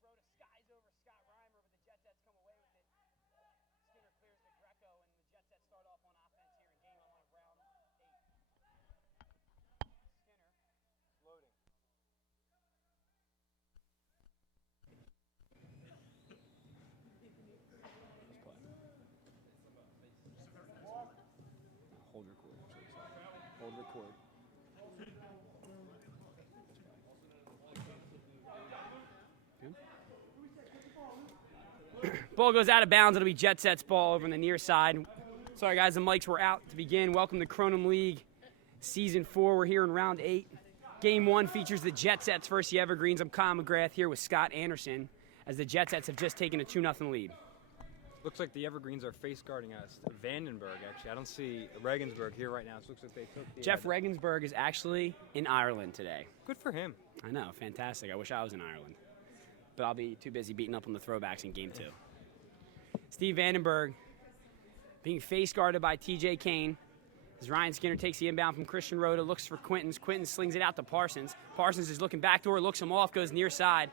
Rhoda skies over Scott Reimer, but the Jet Sets come away with it. Skinner clears the Greco, and the Jet Sets start off on offense here in game 1 of round 8. Skinner. Loading. Hold record. Hold record. Ball goes out of bounds. It'll be Jet Sets ball over on the near side. Sorry, guys, the mics were out to begin. Welcome to Kronum League Season 4. We're here in round 8. Game 1 features the Jet Sets versus the Evergreens. I'm Kyle McGrath here with Scott Anderson as the Jet Sets have just taken a 2-0 lead. Looks like the Evergreens are face guarding us. Vandenberg, actually. I don't see Regensburg here right now. It looks like they took the... Jeff Regensburg is actually in Ireland today. Good for him. I know, fantastic. I wish I was in Ireland. But I'll be too busy beating up on the Throwbacks in Game 2. Steve Vandenberg being face guarded by TJ Kane. As Ryan Skinner takes the inbound from Christian Rhoda, looks for Quintons. Quintons slings it out to Parsons. Parsons is looking backdoor, looks him off, goes near side.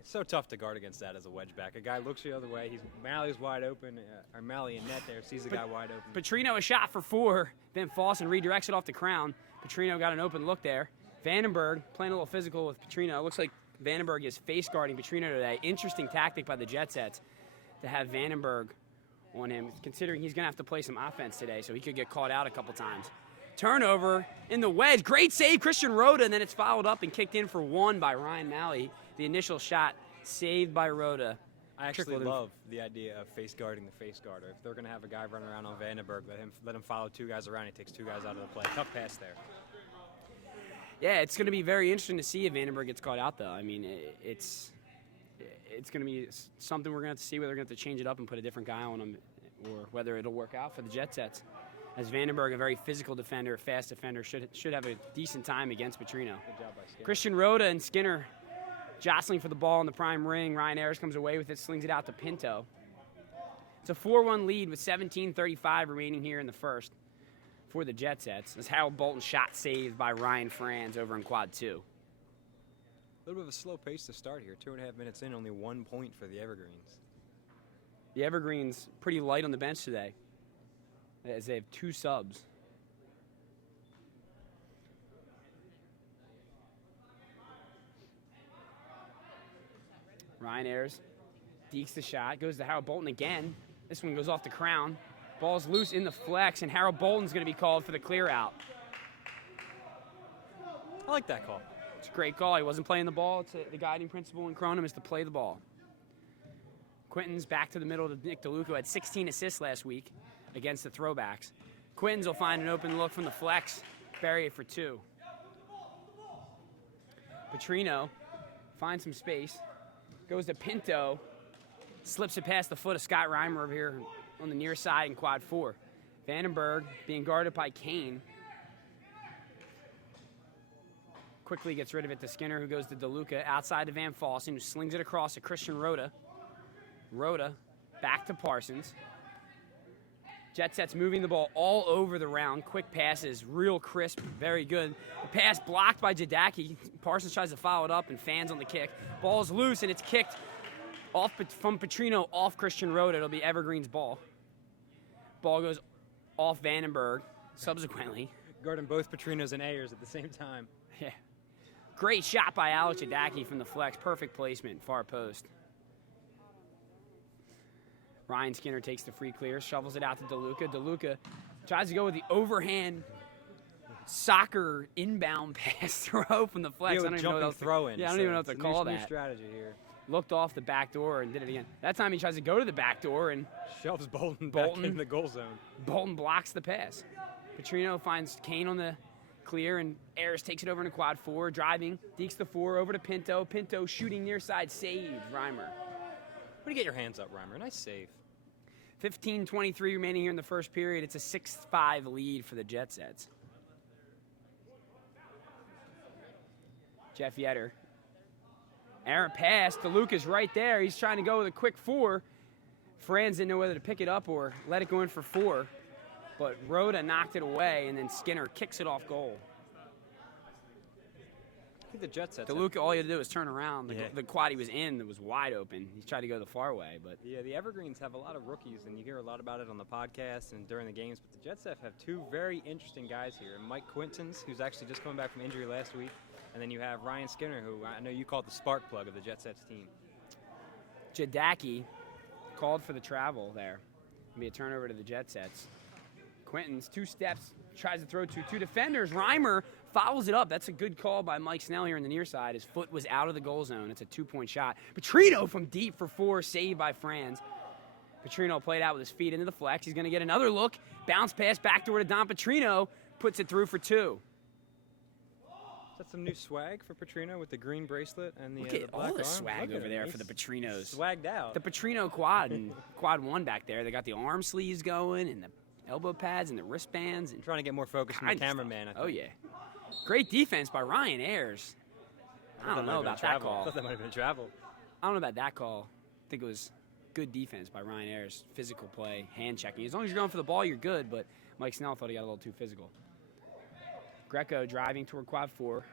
It's so tough to guard against that as a wedge back. A guy looks the other way. Malley's wide open, or Malley in net there, sees the guy wide open. Petrino a shot for 4. Then Fawson redirects it off to Crown. Petrino got an open look there. Vandenberg playing a little physical with Petrino. Looks like Vandenberg is face guarding Petrino today. Interesting tactic by the Jet Sets to have Vandenberg on him, considering he's going to have to play some offense today, so he could get caught out a couple times. Turnover in the wedge. Great save, Christian Rhoda, and then it's followed up and kicked in for 1 by Ryan Malley. The initial shot saved by Rhoda. I actually love the idea of face guarding the face guarder. If they're going to have a guy running around on Vandenberg, let him follow 2 guys around. He takes 2 guys out of the play. Tough pass there. Yeah, it's going to be very interesting to see if Vandenberg gets caught out, though. I mean, it's going to be something we're going to have to see whether they're going to have to change it up and put a different guy on him or whether it'll work out for the Jet Sets. As Vandenberg, a very physical defender, fast defender, should have a decent time against Petrino. Good job by Skinner. Christian Rhoda and Skinner jostling for the ball in the prime ring. Ryan Ayers comes away with it, slings it out to Pinto. It's a 4-1 lead with 17:35 remaining here in the first for the Jet Sets. As Harold Bolton's shot saved by Ryan Franz over in quad 2. A little bit of a slow pace to start here. 2.5 minutes in, only 1 point for the Evergreens. The Evergreens pretty light on the bench today, as they have 2 subs. Ryan Ayers dekes the shot, goes to Harold Bolton again. This one goes off the Crown. Ball's loose in the flex, and Harold Bolton's going to be called for the clear out. I like that call. It's a great call. He wasn't playing the ball. It's the guiding principle in Kronum is to play the ball. Quintons back to the middle to Nick DeLuca, who had 16 assists last week against the Throwbacks. Quintons will find an open look from the flex, bury it for 2. Petrino finds some space, goes to Pinto, slips it past the foot of Scott Reimer over here on the near side in quad 4. Vandenberg being guarded by Kane. Quickly gets rid of it to Skinner, who goes to DeLuca, outside to Van Falsen, who slings it across to Christian Rhoda. Rhoda back to Parsons. Jet Sets moving the ball all over the round. Quick passes, real crisp, very good. The pass blocked by Jadaki. Parsons tries to follow it up and fans on the kick. Ball's loose and it's kicked off from Petrino off Christian Rhoda. It'll be Evergreen's ball. Ball goes off Vandenberg subsequently. Guarding both Petrinos and Ayers at the same time. Yeah. Great shot by Alex Jadaki from the flex. Perfect placement, far post. Ryan Skinner takes the free clear, shovels it out to DeLuca. DeLuca tries to go with the overhand soccer inbound pass throw from the flex. I don't even know what to call that. New strategy here. Looked off the back door and did it again. That time he tries to go to the back door and shoves Bolton back in the goal zone. Bolton blocks the pass. Petrino finds Kane on the clear and Ayers takes it over into quad 4, driving, dekes the 4 over to Pinto. Pinto shooting near side, saved Reimer. Way to get your hands up, Reimer. Nice save. 15:23 remaining here in the first period. It's a 6-5 lead for the Jet Sets. Jeff Yetter. Errant pass. DeLuca's right there. He's trying to go with a quick 4. Franz didn't know whether to pick it up or let it go in for 4. But Rhoda knocked it away, and then Skinner kicks it off goal. think the Jet Sets. DeLuca, all he had to do was turn around. Yeah. The quad he was in that was wide open. He tried to go the far way, but Yeah, the Evergreens have a lot of rookies, and you hear a lot about it on the podcast and during the games. But the Jet Sets have two very interesting guys here. Mike Quintons, who's actually just coming back from injury last week, and then you have Ryan Skinner, who I know you called the spark plug of the Jet Sets team. Jadaki called for the travel there. It'll be a turnover to the Jet Sets. Quintons, 2 steps, tries to throw to 2 defenders. Reimer follows it up. That's a good call by Mike Snell here on the near side. His foot was out of the goal zone. It's a 2-point shot. Petrino from deep for 4, saved by Franz. Petrino played out with his feet into the flex. He's going to get another look. Bounce pass backdoor to Don Petrino. Puts it through for 2. Is that some new swag for Petrino with the green bracelet and the Look the at black all the arm? swag Look at over him. there He's for the Petrinos. Swagged out. The Petrino quad and quad 1 back there. They got the arm sleeves going and the elbow pads and the wristbands. And Trying to get more focus from the kind of cameraman. stuff. Oh, yeah. Great defense by Ryan Ayers. I don't know about that I call. thought that might have been a travel. I don't know about that call. I think it was good defense by Ryan Ayers. Physical play, hand checking. As long as you're going for the ball, you're good, but Mike Snell thought he got a little too physical. Greco driving toward quad 4.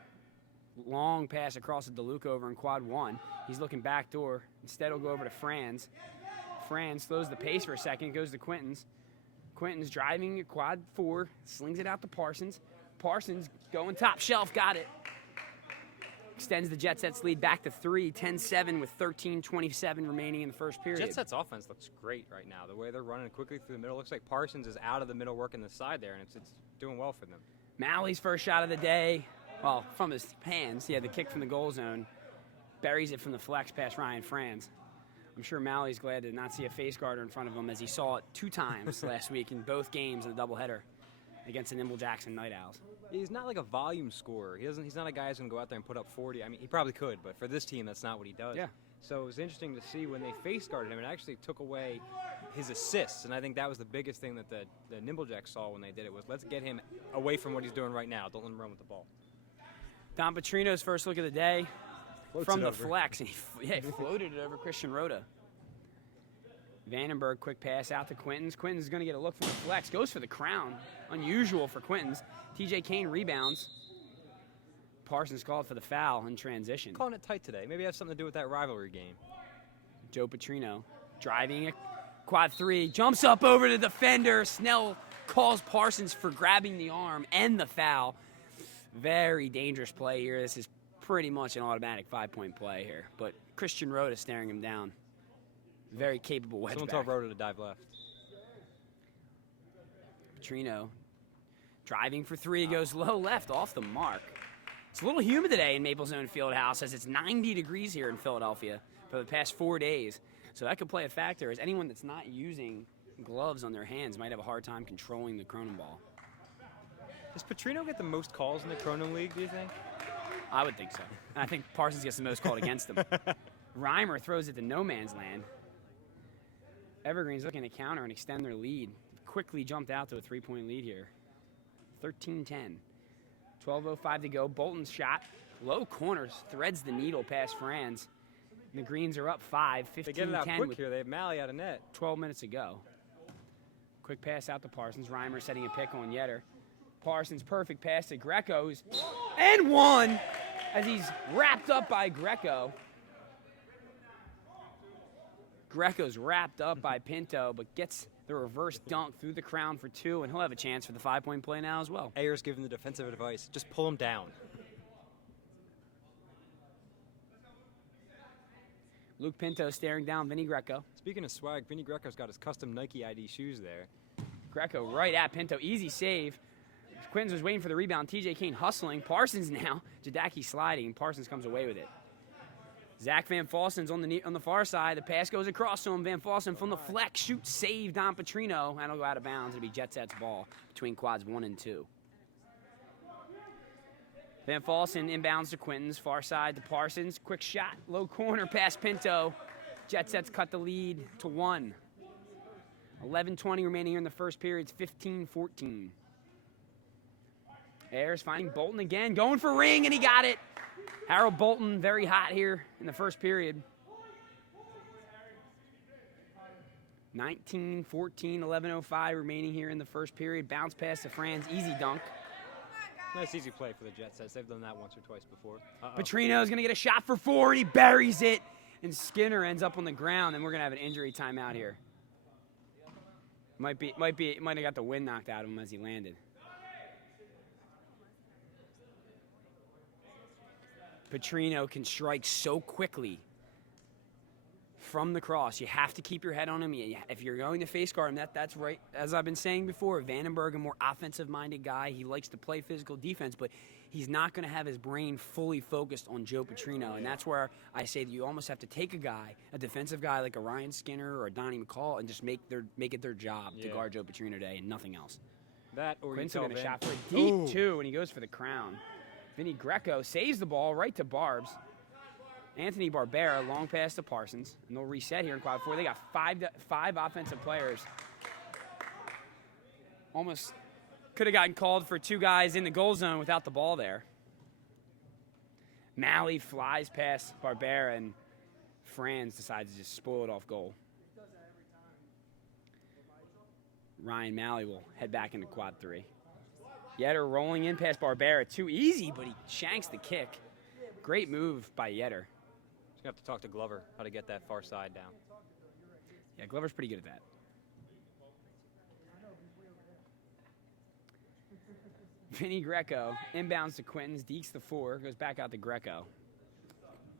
Long pass across the DeLuca over in quad 1. He's looking back door. Instead, he'll go over to Franz. Franz slows the pace for a second, goes to Quintons. Quintons driving at quad 4, slings it out to Parsons. Parsons going top shelf, got it. Extends the Jet Sets lead back to 3, 10-7 with 13:27 remaining in the first period. Jet Sets offense looks great right now. The way they're running quickly through the middle. Looks like Parsons is out of the middle working the side there, and it's doing well for them. Malley's first shot of the day. Well, from his hands. He had the kick from the goal zone. Buries it from the flex past Ryan Franz. I'm sure Malley's glad to not see a face guarder in front of him, as he saw it 2 times last week in both games in the doubleheader against the Nimble Jacks and Night Owls. He's not like a volume scorer. He's not a guy who's going to go out there and put up 40. I mean, he probably could, but for this team, that's not what he does. Yeah. So it was interesting to see when they face guarded him, it actually took away his assists, and I think that was the biggest thing that the Nimble Jacks saw when they did it was let's get him away from what he's doing right now. Don't let him run with the ball. Don Petrino's first look of the day Floats from it the over. flex, and he floated it over Christian Rhoda. Vandenberg, quick pass out to Quintons. Quintons is going to get a look from the flex. Goes for the crown. Unusual for Quintons. TJ Kane rebounds. Parsons called for the foul in transition. Calling it tight today. Maybe it has something to do with that rivalry game. Joe Petrino driving a quad 3. Jumps up over the defender. Snell calls Parsons for grabbing the arm and the foul. Very dangerous play here. This is pretty much an automatic 5-point play here. But Christian Rhoda staring him down. Very capable wedge Someone back. told Rhoda to dive left. Petrino driving for 3, goes low left off the mark. It's a little humid today in Maple Zone Fieldhouse, as it's 90 degrees here in Philadelphia for the past 4 days. So that could play a factor, as anyone that's not using gloves on their hands might have a hard time controlling the Kronum ball. Does Petrino get the most calls in the Kronum League, do you think? I would think so. And I think Parsons gets the most called against him. Reimer throws it to no man's land. Evergreens looking to counter and extend their lead. Quickly jumped out to a 3-point lead here. 13-10. 12:05 to go. Bolton's shot. Low corners. Threads the needle past Franz. And the Greens are up 5. 15-10 They get it out quick with here. They have Malley out of net. 12 minutes to go. Quick pass out to Parsons. Reimer setting a pick on Yetter. Parsons, perfect pass to Greco's. And one as he's wrapped up by Greco. Greco's wrapped up by Pinto, but gets the reverse dunk through the crown for 2, and he'll have a chance for the 5-point play now as well. Ayers giving the defensive advice. Just pull him down. Luke Pinto staring down Vinny Greco. Speaking of swag, Vinny Greco's got his custom Nike ID shoes there. Greco right at Pinto. Easy save. Quintons was waiting for the rebound. TJ Kane hustling. Parsons now. Jadaki sliding. Parsons comes away with it. Zach Van Fossen's on the far side. The pass goes across to him. Van Fossen from the flex. Shoot, save Don Petrino. And it'll go out of bounds. It'll be Jet Set's ball between quads 1 and 2. Van Fossen inbounds to Quintons. Far side to Parsons. Quick shot. Low corner past Pinto. Jet Set's cut the lead to 1. 11:20 remaining here in the first period. It's 15-14. Ayers finding Bolton again. Going for ring, and he got it. Harold Bolton very hot here in the first period. 19-14, 11:05 remaining here in the first period. Bounce pass to Franz. Easy dunk. Nice easy play for the Jet Sets. They've done that once or twice before. Petrino's going to get a shot for 4, and he buries it. And Skinner ends up on the ground, and we're going to have an injury timeout here. Might have got the wind knocked out of him as he landed. Petrino can strike so quickly from the cross. You have to keep your head on him. If you're going to face guard him, that's right. As I've been saying before, Vandenberg, a more offensive-minded guy. He likes to play physical defense, but he's not going to have his brain fully focused on Joe Petrino, and that's where I say that you almost have to take a defensive guy like a Ryan Skinner or a Donnie McCall, and just make it their job to guard Joe Petrino today and nothing else. That or Quinn's you tell going to Van. shot for a deep two, and he goes for the crown. Vinny Greco saves the ball right to Barbs. Anthony Barbera, long pass to Parsons, and they'll reset here in quad 4. They got five offensive players. Almost could have gotten called for 2 guys in the goal zone without the ball there. Malley flies past Barbera, and Franz decides to just spoil it off goal. Ryan Malley will head back into quad 3. Yetter rolling in past Barbera. Too easy, but he shanks the kick. Great move by Yetter. You have to talk to Glover how to get that far side down. Yeah, Glover's pretty good at that. Vinny Greco inbounds to Quintons, dekes the 4, goes back out to Greco.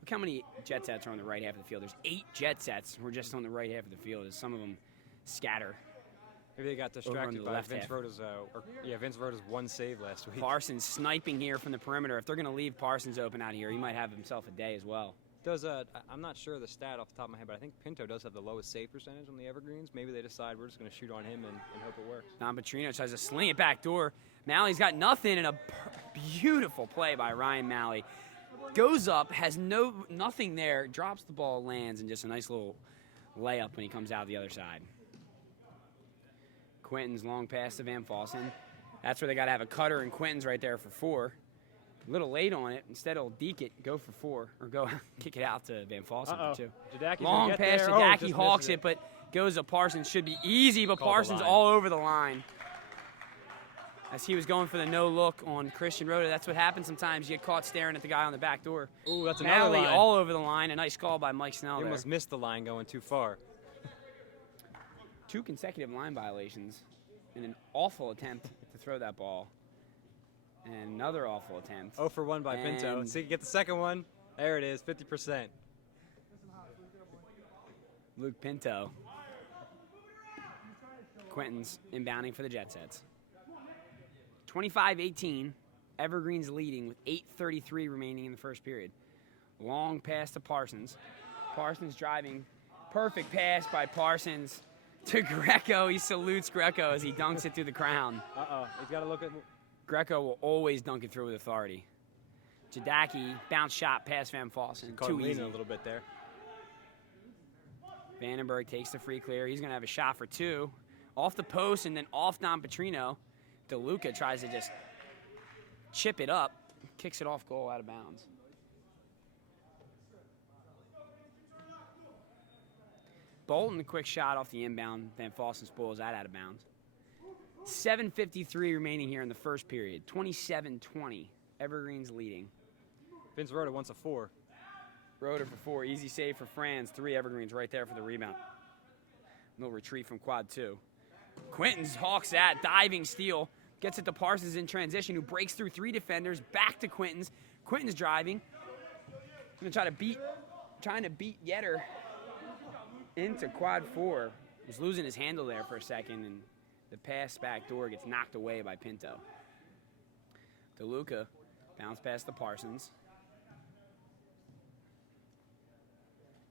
Look how many Jet Sets are on the right half of the field. There's 8 Jet Sets who are just on the right half of the field, as some of them scatter. Maybe they got distracted by Vince Rota's, Vince Rota's 1 save last week. Parsons sniping here from the perimeter. If they're going to leave Parsons open out here, he might have himself a day as well. I'm not sure the stat off the top of my head, but I think Pinto does have the lowest save percentage on the Evergreens. Maybe they decide we're just going to shoot on him and hope it works. Don Petrino tries to sling it back door. Malley's got nothing, and a beautiful play by Ryan Malley. Goes up, has nothing there, drops the ball, lands, and just a nice little layup when he comes out the other side. Quinton's long pass to Van Fossen. That's where they got to have a cutter, and Quinton's right there for 4. A little late on it. Instead, he'll deke it, go for 4, or go kick it out to Van Fossen for 2. Long pass to Jadaki, hawks it, but goes to Parsons. Should be easy, but Parsons all over the line. As he was going for the no look on Christian Rota. That's what happens sometimes. You get caught staring at the guy on the back door. Ooh, that's another line. All over the line. A nice call by Mike Snell He there. almost missed the line going too far. 2 consecutive line violations and an awful attempt to throw that ball. And another awful attempt. 0 for 1 by Pinto. Let's see if he get the second one. There it is, 50%. Luke Pinto. Quinton's inbounding for the Jet Sets. 25-18. Evergreens leading with 8:33 remaining in the first period. Long pass to Parsons. Parsons driving. Perfect pass by Parsons to Greco. He salutes Greco as he dunks it through the crown. He's got to look at... Greco will always dunk it through with authority. Jadaki, bounce shot past Van Fossen. Too easy. A little bit there. Vandenberg takes the free clear. He's going to have a shot for 2. Off the post and then off Don Petrino. DeLuca tries to just chip it up. Kicks it off goal out of bounds. Bolton, a quick shot off the inbound. Van Fossen spoils that out of bounds. 7:53 remaining here in the first period. 27-20. Evergreens leading. Vince Rota wants a 4. Rota for 4. Easy save for Franz. 3 Evergreens right there for the rebound. No retreat from quad 2. Quinton's hawks that. Diving steal. Gets it to Parsons in transition, who breaks through 3 defenders. Back to Quinton's. Quinton's driving. Going to trying to beat Yetter into quad 4. Was losing his handle there for a second, and the pass back door gets knocked away by Pinto. DeLuca bounce past the Parsons.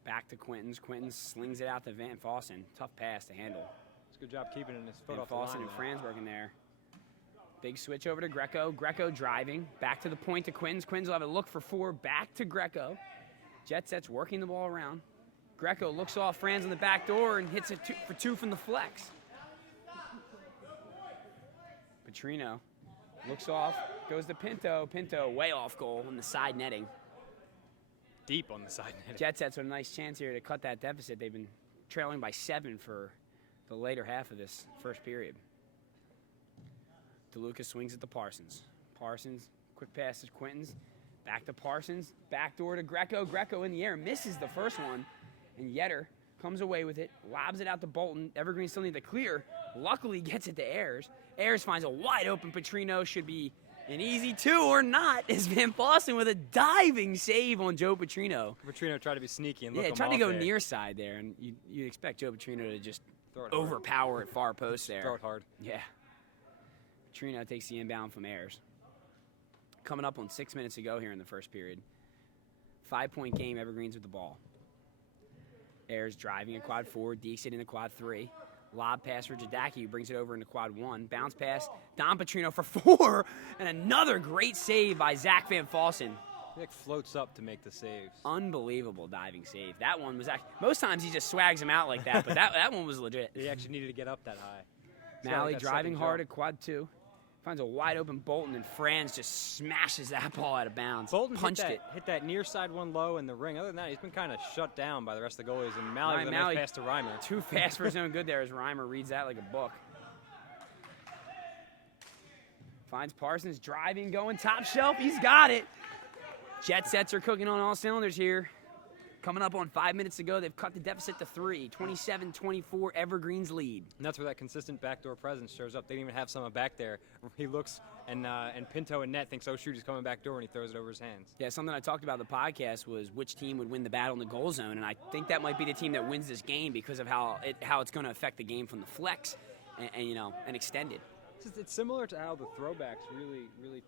Back to Quinton's. Quinton's slings it out to Van Fossen. Tough pass to handle. It's a good job keeping his foot off the line. Van Fossen and Franz working there. Big switch over to Greco. Greco driving. Back to the point to Quinton's. Quinton's will have a look for 4. Back to Greco. Jet Sets working the ball around. Greco looks off Franz on the back door and hits it for 2 from the flex. Petrino looks off, goes to Pinto. Pinto way off goal on the side netting. Deep on the side netting. Jet Sets with a nice chance here to cut that deficit. They've been trailing by 7 for the later half of this first period. DeLuca swings at the Parsons. Parsons, quick pass to Quintons. Back to Parsons, backdoor to Greco. Greco in the air, misses the first one. And Yetter comes away with it, lobs it out to Bolton. Evergreen still need to clear. Luckily gets it to Ayers. Ayers finds a wide open Petrino. Should be an easy 2 or not. Is Van Fossen with a diving save on Joe Petrino. Petrino tried to be sneaky and look him tried to off go there. near side there, and you'd expect Joe Petrino to just overpower at far post there. Throw it hard. Yeah. Petrino takes the inbound from Ayers. Coming up on 6 minutes to go here in the first period. 5-point game, Evergreens with the ball. Ayers driving a quad 4, dekes it into quad 3. Lob pass for Jadaki, who brings it over into quad 1. Bounce pass, Don Petrino for 4, and another great save by Zach Van Fossen. He floats up to make the saves. Unbelievable diving save. That one was actually, most times he just swags him out like that, but that one was legit. He actually needed to get up that high. Malley driving hard at quad 2. Finds a wide open Bolton, and Franz just smashes that ball out of bounds. Bolton punched hit that near side one low in the ring. Other than that, he's been kind of shut down by the rest of the goalies. And Malley with a nice pass to Reimer. Too fast for his own good there as Reimer reads that like a book. Finds Parsons driving, going top shelf. He's got it. Jet Sets are cooking on all cylinders here. Coming up on 5 minutes to go, they've cut the deficit to 3. 27-24, Evergreens lead. And that's where that consistent backdoor presence shows up. They didn't even have someone back there. He looks, and Pinto and Net thinks, oh, shoot, he's coming back door, and he throws it over his hands. Yeah, something I talked about in the podcast was which team would win the battle in the goal zone, and I think that might be the team that wins this game because of how it's going to affect the game from the flex and extended. It's similar to how the Throwbacks really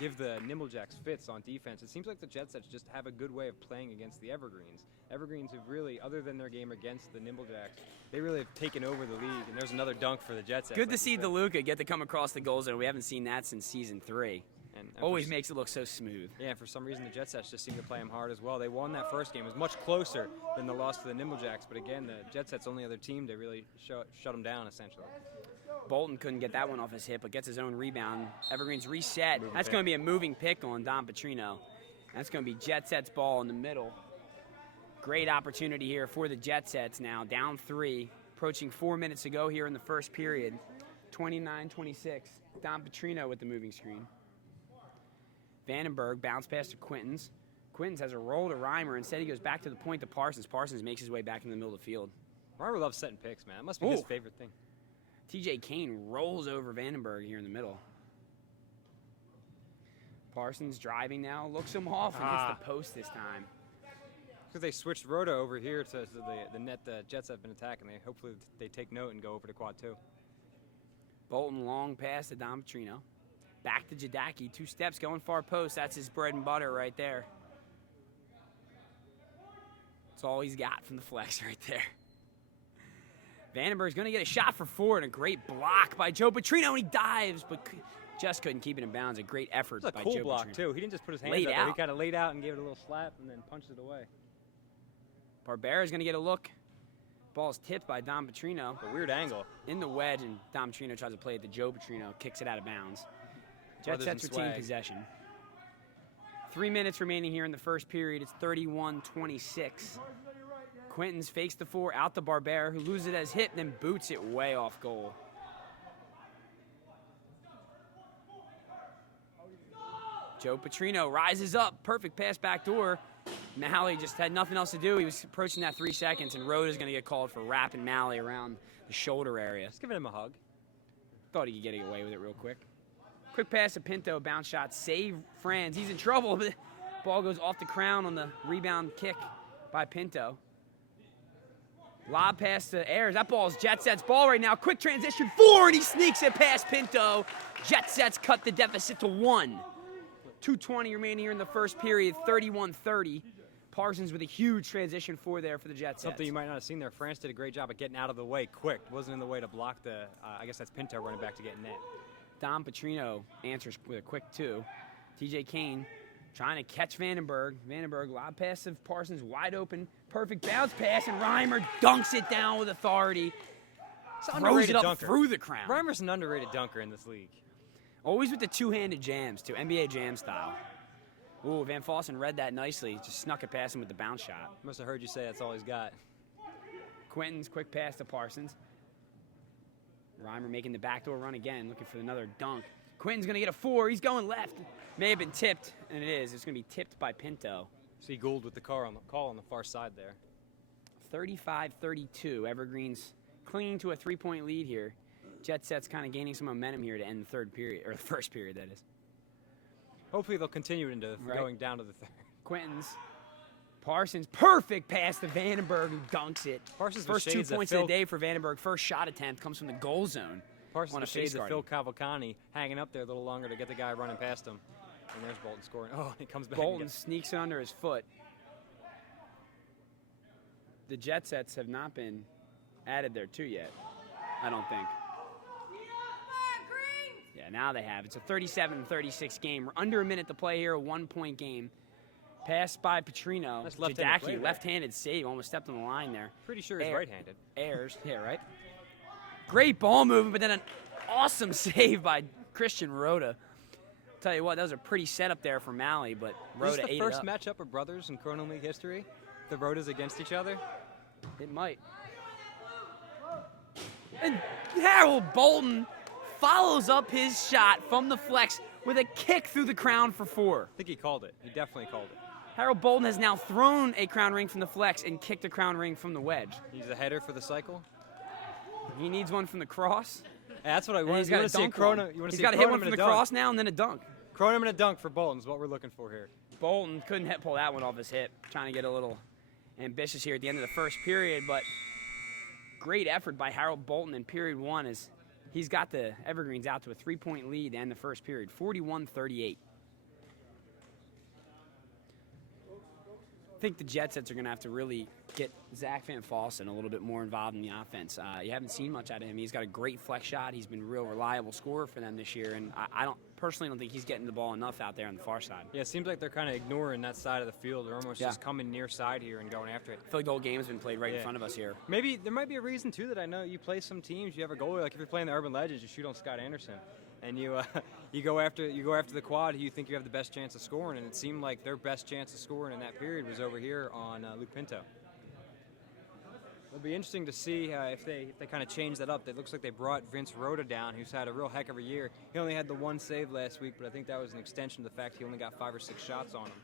give the Nimble Jacks fits on defense. It seems like the Jet Sets just have a good way of playing against the Evergreens. Evergreens have really, other than their game against the Nimble Jacks, they really have taken over the league, and there's another dunk for the Jet Sets. Good to see DeLuca get to come across the goal zone. We haven't seen that since season 3. And always makes it look so smooth. Yeah, and for some reason the Jet Sets just seem to play him hard as well. They won that first game. It was much closer than the loss to the Nimble Jacks, but again, the Jet Sets' only other team to really shut them down, essentially. Bolton couldn't get that one off his hip, but gets his own rebound. Evergreens reset. That's going to be a moving pick on Don Petrino. That's going to be Jet Sets ball in the middle. Great opportunity here for the Jet Sets now. Down 3, approaching 4 minutes to go here in the first period. 29-26. Don Petrino with the moving screen. Vandenberg bounce pass to Quintons. Quintons has a roll to Reimer. Instead, he goes back to the point to Parsons. Parsons makes his way back in the middle of the field. Reimer loves setting picks, man. That must be his favorite thing. TJ Kane rolls over Vandenberg here in the middle. Parsons driving now, looks him off and hits the post this time. Because they switched Rhoda over here to the net the Jets have been attacking. Hopefully they take note and go over to quad 2. Bolton long pass to Don Petrino. Back to Jadaki, 2 steps going far post. That's his bread and butter right there. That's all he's got from the flex right there. Vandenberg's going to get a shot for 4 and a great block by Joe Petrino, and he dives, but just couldn't keep it in bounds. A great effort by Joe Petrino. It was a cool block, too. He didn't just put his hands up there. He kind of laid out and gave it a little slap and then punched it away. Barbera's going to get a look. Ball's tipped by Don Petrino. A weird angle. In the wedge, and Don Petrino tries to play it to Joe Petrino, kicks it out of bounds. Jet Sets retain possession. 3 minutes remaining here in the first period. It's 31-26. Quintons fakes the 4 out to Barbera, who loses it as hit, then boots it way off goal. Joe Petrino rises up. Perfect pass back door. Malley just had nothing else to do. He was approaching that 3 seconds, and Rhoda's going to get called for wrapping Malley around the shoulder area. Just giving him a hug. Thought he could get away with it real quick. Quick pass to Pinto, bounce shot, save Franz. He's in trouble, but ball goes off the crown on the rebound kick by Pinto. Lob pass to Ayers. That ball is Jet Sets ball right now. Quick transition, 4, and he sneaks it past Pinto. Jet Sets cut the deficit to 1. 2:20 remaining here in the first period, 31-30. Parsons with a huge transition 4 there for the Jet Sets. Something you might not have seen there. France did a great job of getting out of the way quick. Wasn't in the way to block the, I guess that's Pinto running back to get net. Don Petrino answers with a quick 2. TJ Kane trying to catch Vandenberg. Vandenberg, lob pass of Parsons, wide open. Perfect bounce pass, and Reimer dunks it down with authority. Throws it up dunker. Through the crown. Reimer's an underrated dunker in this league. Always with the 2-handed jams, too. NBA jam style. Ooh, Van Fossen read that nicely. Just snuck it past him with the bounce shot. Must have heard you say that's all he's got. Quintons, quick pass to Parsons. Reimer making the backdoor run again, looking for another dunk. Quinton's going to get a 4. He's going left. May have been tipped, and it is. It's going to be tipped by Pinto. See Gould with the call on the far side there. 35-32. Evergreens clinging to a 3-point lead here. Jet Set's kind of gaining some momentum here to end the third period, or the first period, that is. Hopefully they'll continue into going down to the third. Quinton's. Parsons, perfect pass to Vandenberg, who dunks it. Parsons first 2 points of the day for Vandenberg. First shot attempt comes from the goal zone. Parsons the shades of Phil Cavalcante hanging up there a little longer to get the guy running past him. And there's Bolton scoring. Oh, he comes back. Bolton sneaks it under his foot. The Jet Sets have not been added there too yet, I don't think. Yeah, now they have. It's a 37-36 game. We're under a minute to play here, a 1-point game. Pass by Petrino. That's left-handed, left-handed save. Almost stepped on the line there. Pretty sure he's right-handed. Ayers. Yeah, right. Great ball movement, but then an awesome save by Christian Rhoda. Tell you what, that was a pretty setup there for Malley, but Rhoda ate it up. Is this the first matchup of brothers in Kronum League history? The Rhodas against each other? It might. And Harold Bolton follows up his shot from the flex with a kick through the crown for 4. I think he called it. He definitely called it. Harold Bolton has now thrown a crown ring from the flex and kicked a crown ring from the wedge. He's a header for the cycle. He needs one from the cross. That's what I want. He's got to see Kronum. He's got to hit one from the cross now and then a dunk. Kronum and a dunk for Bolton is what we're looking for here. Bolton couldn't pull that one off his hip. Trying to get a little ambitious here at the end of the first period, but great effort by Harold Bolton in period 1 as he's got the Evergreens out to a 3-point lead to end the first period, 41-38. I think the Jet Sets are going to have to really get Zach Van Fossen a little bit more involved in the offense. You haven't seen much out of him. He's got a great flex shot. He's been a real reliable scorer for them this year, and I personally don't think he's getting the ball enough out there on the far side. Yeah, it seems like they're kind of ignoring that side of the field. They're almost just coming near side here and going after it. I feel like the whole game's been played right in front of us here. Maybe there might be a reason, too, that I know you play some teams, you have a goalie. Like if you're playing the Urban Legends, you shoot on Scott Anderson. And you go after the quad who you think you have the best chance of scoring, and it seemed like their best chance of scoring in that period was over here on Luke Pinto. It'll be interesting to see if they kind of change that up. It looks like they brought Vince Rhoda down, who's had a real heck of a year. He only had the 1 save last week, but I think that was an extension of the fact he only got 5 or 6 shots on him.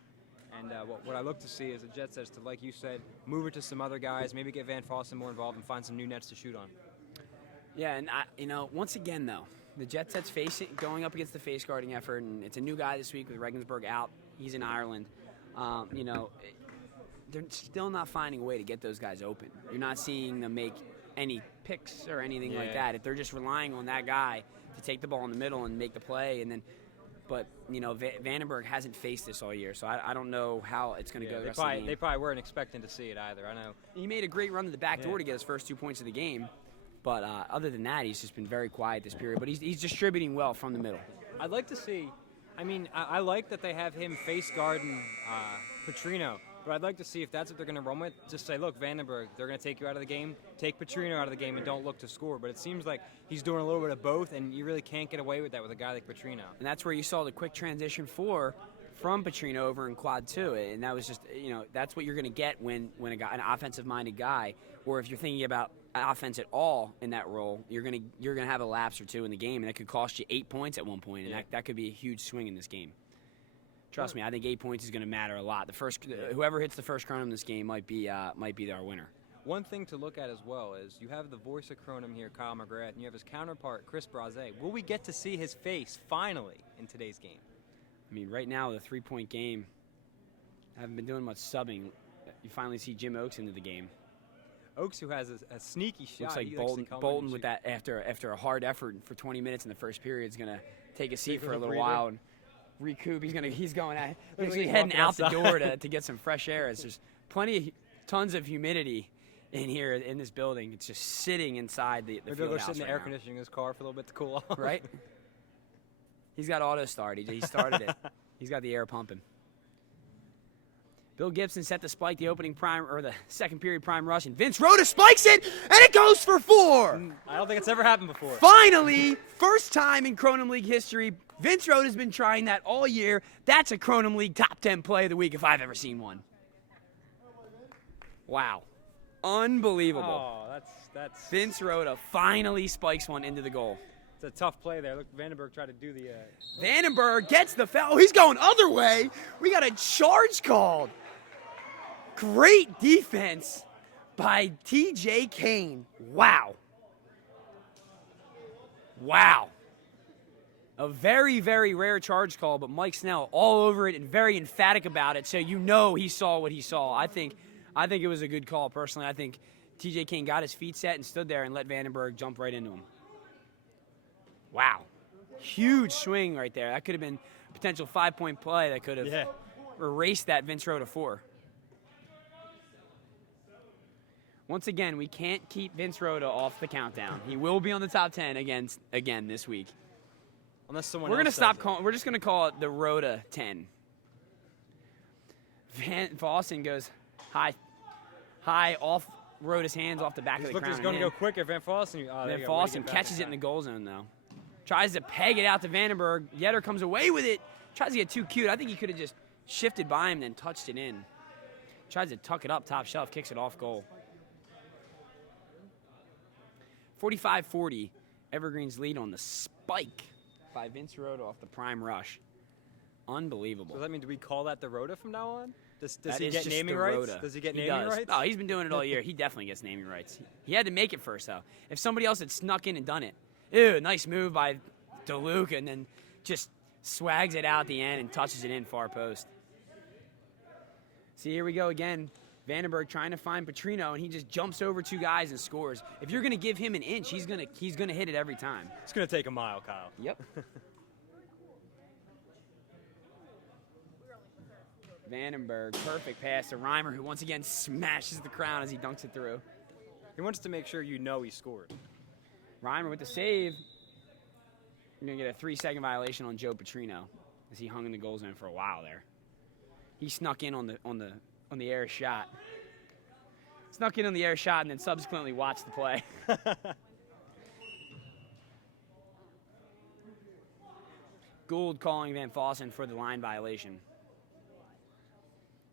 And what I look to see is the Jet Sets to, like you said, move it to some other guys, maybe get Van Fossen more involved and find some new nets to shoot on. Yeah, and once again though, the Jet Sets going up against the face guarding effort, and it's a new guy this week with Regensburg out. He's in Ireland. They're still not finding a way to get those guys open. You're not seeing them make any picks or anything like that. If they're just relying on that guy to take the ball in the middle and make the play, and then, but Vandenberg hasn't faced this all year, so I don't know how it's going to go. They probably weren't expecting to see it either. I know he made a great run to the back door to get his first 2 points of the game. But other than that, he's just been very quiet this period. But he's distributing well from the middle. I'd like to see. I like that they have him face guarding Petrino. But I'd like to see if that's what they're going to run with. Just say, look, Vandenberg, they're going to take you out of the game. Take Petrino out of the game and don't look to score. But it seems like he's doing a little bit of both, and you really can't get away with that with a guy like Petrino. And that's where you saw the quick transition from Petrino over in quad 2. And that was just, that's what you're going to get when an offensive-minded guy, or if you're thinking about offense at all in that role, you're going to have a lapse or two in the game, and that could cost you 8 points at one point, and that could be a huge swing in this game. Trust me, I think 8 points is going to matter a lot. Whoever hits the first Kronum in this game might be our winner. One thing to look at as well is you have the voice of Kronum here, Kyle McGrath, and you have his counterpart, Chris Braze. Will we get to see his face finally in today's game? I mean, right now, the 3-point game, I haven't been doing much subbing. You finally see Jim Oakes into the game. Oakes, who has a sneaky shot. Looks like Bolton with that after a hard effort for 20 minutes in the first period is going to take a seat for a little while and recoup. He's heading out the door to get some fresh air. There's tons of humidity in here in this building. It's just sitting inside the field house. Maybe go sit in the air conditioning in his car for a little bit to cool off. Right? He's got auto start. He started it. He's got the air pumping. Bill Gibson set to spike the the second period prime rush, and Vince Rhoda spikes it, and it goes for 4. I don't think it's ever happened before. Finally, first time in Kronum League history, Vince Rhoda's been trying that all year. That's a Kronum League top 10 play of the week if I've ever seen one. Wow. Unbelievable. Oh, that's Vince Rhoda finally spikes one into the goal. It's a tough play there. Look, Vandenberg tried to do the. Vandenberg gets the foul. He's going other way. We got a charge called. Great defense by T.J. Kane. Wow. Wow. A very, very rare charge call, but Mike Snell all over it and very emphatic about it, so you know he saw what he saw. I think it was a good call, personally. I think T.J. Kane got his feet set and stood there and let Vandenberg jump right into him. Wow. Huge swing right there. That could have been a potential 5-point play that could have erased that Vince Rhoda 4. Once again, we can't keep Vince Rhoda off the countdown. He will be on the top 10 again this week. Unless someone We're else gonna stop does calling. We're just gonna call it the Rhoda 10. Van Vossen goes high off Rhoda's hands off the back of the crown. He's going to go quicker. Van Vossen. Van Vossen catches it in the goal zone though. Tries to peg it out to Vandenberg. Yetter comes away with it. Tries to get too cute. I think he could have just shifted by him and then touched it in. Tries to tuck it up top shelf. Kicks it off goal. 45-40. Evergreens lead on the spike by Vince Rhoda off the prime rush. Unbelievable. So that means, do we call that the Rhoda from now on? Does That he is get just naming the rights? Rhoda. Does he get He naming does. rights? Oh, he's been doing it all year. He definitely gets naming rights. He had to make it first, though. If somebody else had snuck in and done it, ew, nice move by DeLuca, and then just swags it out at the end and touches it in far post. See, here we go again. Vandenberg trying to find Petrino, and he just jumps over 2 guys and scores. If you're going to give him an inch, he's gonna hit it every time. It's going to take a mile, Kyle. Yep. Vandenberg, perfect pass to Reimer, who once again smashes the crown as he dunks it through. He wants to make sure you know he scored. Reimer with the save. You're going to get a 3-second violation on Joe Petrino as he hung in the goal zone for a while there. He snuck in on the air shot. Snuck in on the air shot and then subsequently watched the play. Gould calling Van Vossen for the line violation.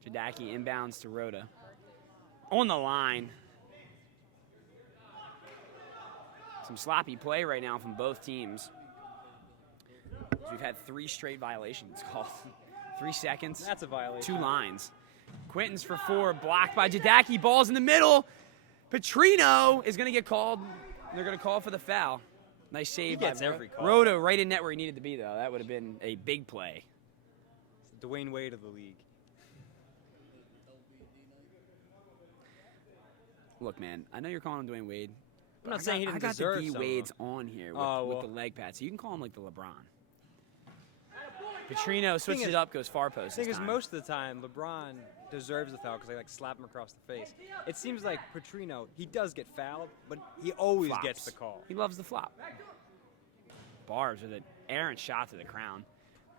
Jadaki inbounds to Rhoda. On the line. Some sloppy play right now from both teams. We've had 3 straight violations called. 3 seconds. That's a violation. 2 lines. Quinton's for 4, blocked by Jadaki. Ball's in the middle. Petrino is going to get called. They're going to call for the foul. Nice save by every call. Rhoda right in net where he needed to be, though. That would have been a big play. It's the Dwayne Wade of the league. Look, man, I know you're calling him Dwayne Wade. I'm not saying he didn't deserve I got the D some of Wades them. on here Oh, with well. the leg pad, so you can call him like the LeBron. Petrino switches is- it up, goes far post. The thing this is, time. most of the time, LeBron deserves the foul because they slap him across the face. It seems like Petrino, he does get fouled, but he always Flops. gets the call. He loves the flop. Bars with an errant shot to the crown.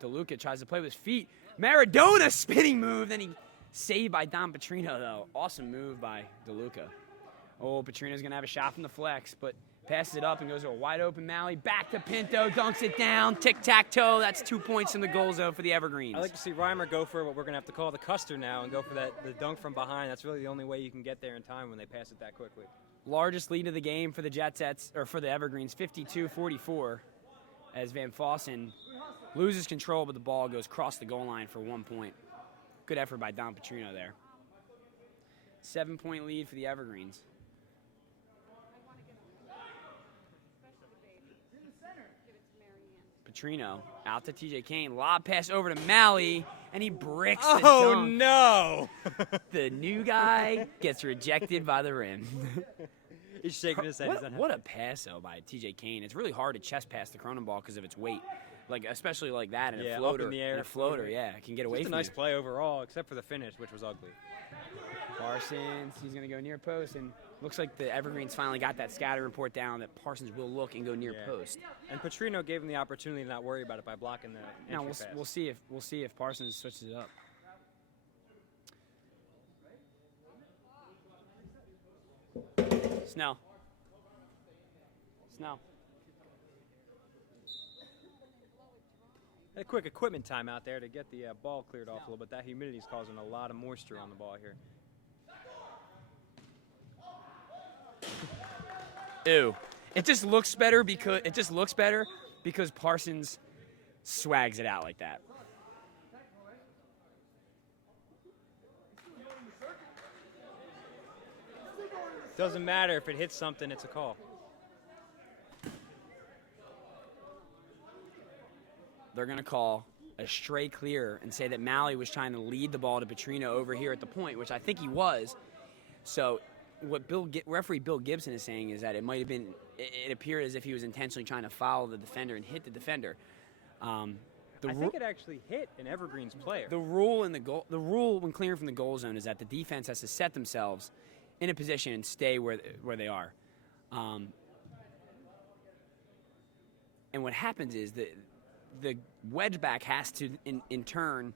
DeLuca tries to play with his feet. Maradona spinning move. Then he saved by Don Petrino, though. Awesome move by DeLuca. Oh, Petrino's going to have a shot from the flex, but passes it up and goes to a wide open Malley. Back to Pinto, dunks it down. Tic-tac-toe. That's 2 points in the goal zone for the Evergreens. I like to see Reimer go for what we're going to have to call the Custer now and go for the dunk from behind. That's really the only way you can get there in time when they pass it that quickly. Largest lead of the game for the Jetsets, or for the Evergreens, 52-44, as Van Vossen loses control, but the ball goes across the goal line for 1 point. Good effort by Don Petrino there. 7-point lead for the Evergreens. Petrino out to TJ Kane. Lob pass over to Malley, and he bricks the dunk. No! The new guy gets rejected by the rim. He's shaking his head. He's unhappy. What a pass, though, by TJ Kane. It's really hard to chest pass the Kronum ball because of its weight. Like, especially like that in a floater. Up in the air. In a floater, yeah. It can get away Just from a nice you. play overall, except for the finish, which was ugly. Parsons, he's going to go near post, and looks like the Evergreens finally got that scatter report down that Parsons will look and go near post. And Petrino gave him the opportunity to not worry about it by blocking the Now entry pass. we'll see if Parsons switches it up. Snell. A quick equipment time out there to get the ball cleared off a little bit. That humidity is causing a lot of moisture on the ball here. Ew. It just looks better because Parsons swags it out like that. Doesn't matter if it hits something, it's a call. They're going to call a stray clear and say that Malley was trying to lead the ball to Petrino over here at the point, which I think he was. So what referee Bill Gibson is saying is that it might have been, it appeared as if he was intentionally trying to foul the defender and hit the defender. I think it actually hit an Evergreens player. The rule when clearing from the goal zone is that the defense has to set themselves in a position and stay where they are. And what happens is that the wedge back has to, in turn,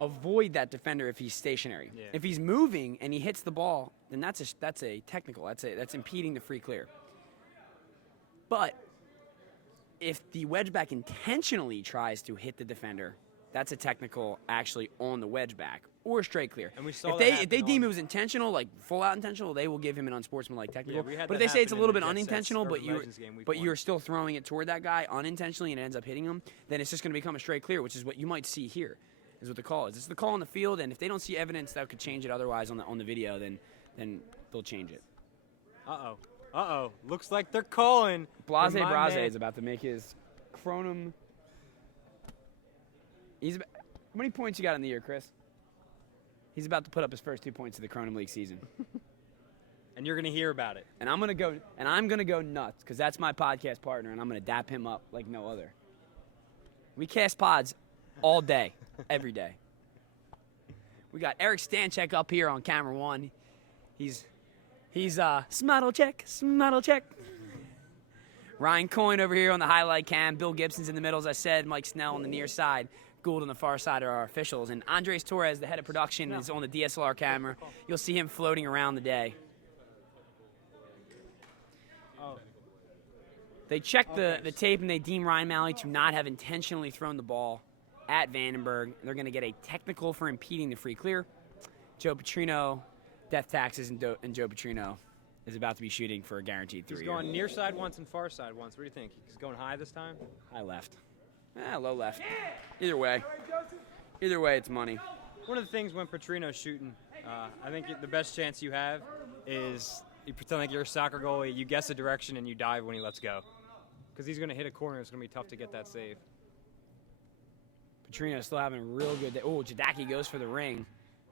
avoid that defender if he's stationary. Yeah. If he's moving and he hits the ball, then that's a technical. That's impeding the free clear. But if the wedge back intentionally tries to hit the defender, that's a technical actually on the wedge back or straight clear. And we saw if they deem it was intentional, like full out intentional, they will give him an unsportsmanlike technical. Yeah, but if they say it's a little bit unintentional, but you're still throwing it toward that guy unintentionally and it ends up hitting him, then it's just going to become a straight clear, which is what you might see here. Is what the call is. It's the call on the field, and if they don't see evidence that could change it otherwise on the video, then they'll change it. Uh-oh. Looks like they're calling. Blase is about to make his Kronum. How many points you got in the year, Chris? He's about to put up his first 2 points of the Kronum League season. And you're going to hear about it. And I'm going to go nuts because that's my podcast partner, and I'm going to dap him up like no other. We cast pods all day, every day. We got Eric Stanchek up here on camera one. He's smuttle check. Ryan Coyne over here on the highlight cam. Bill Gibson's in the middle, as I said. Mike Snell on the near side. Gould on the far side are our officials. And Andres Torres, the head of production, is on the DSLR camera. You'll see him floating around the day. They check the tape and they deem Ryan Malley to not have intentionally thrown the ball at Vandenberg. They're going to get a technical for impeding the free clear. Joe Petrino, death taxes, and Joe Petrino is about to be shooting for a guaranteed 3. He's going near side once and far side once. What do you think? He's going high this time? High left. Low left. Either way, it's money. One of the things when Petrino's shooting, I think the best chance you have is you pretend like you're a soccer goalie, you guess the direction, and you dive when he lets go. Because he's going to hit a corner. It's going to be tough to get that save. Petrino still having a real good day. Oh, Jadaki goes for the ring.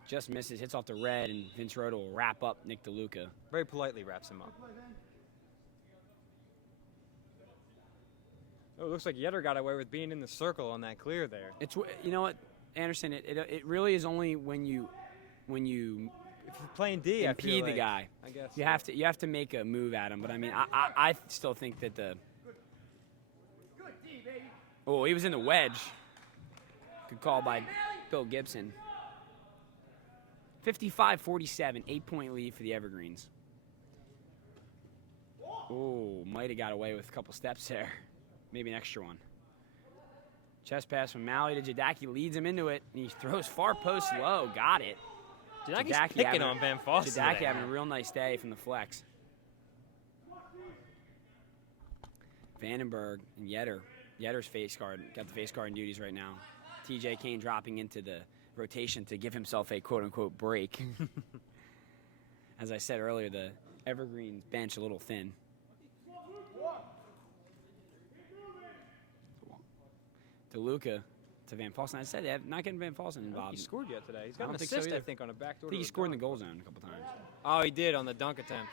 Just misses, hits off the red, and Vince Rhoda will wrap up Nick DeLuca. Very politely wraps him up. Oh, it looks like Yetter got away with being in the circle on that clear there. You know what, Anderson? It really is only when you if you're playing D, impede the guy. I guess you have to make a move at him. But I mean, I still think that he was in the wedge. Good call by Bill Gibson. 55-47, 8-point lead for the Evergreens. Oh, might have got away with a couple steps there. Maybe an extra one. Chest pass from Malley to Jadaki, leads him into it, and he throws far post low. Got it. Jadaki's picking on Van Fossen. Jadaki having a real nice day from the flex. Vandenberg and Yetter. Yetter's got the face guard duties right now. TJ Kane dropping into the rotation to give himself a quote-unquote break. As I said earlier, the Evergreens bench a little thin. DeLuca to Van Fossen. I said they have not getting Van Fossen involved. He scored yet today. He's got an assist, I think, on a backdoor. I think he scored in the goal zone a couple times. Oh, he did on the dunk attempt.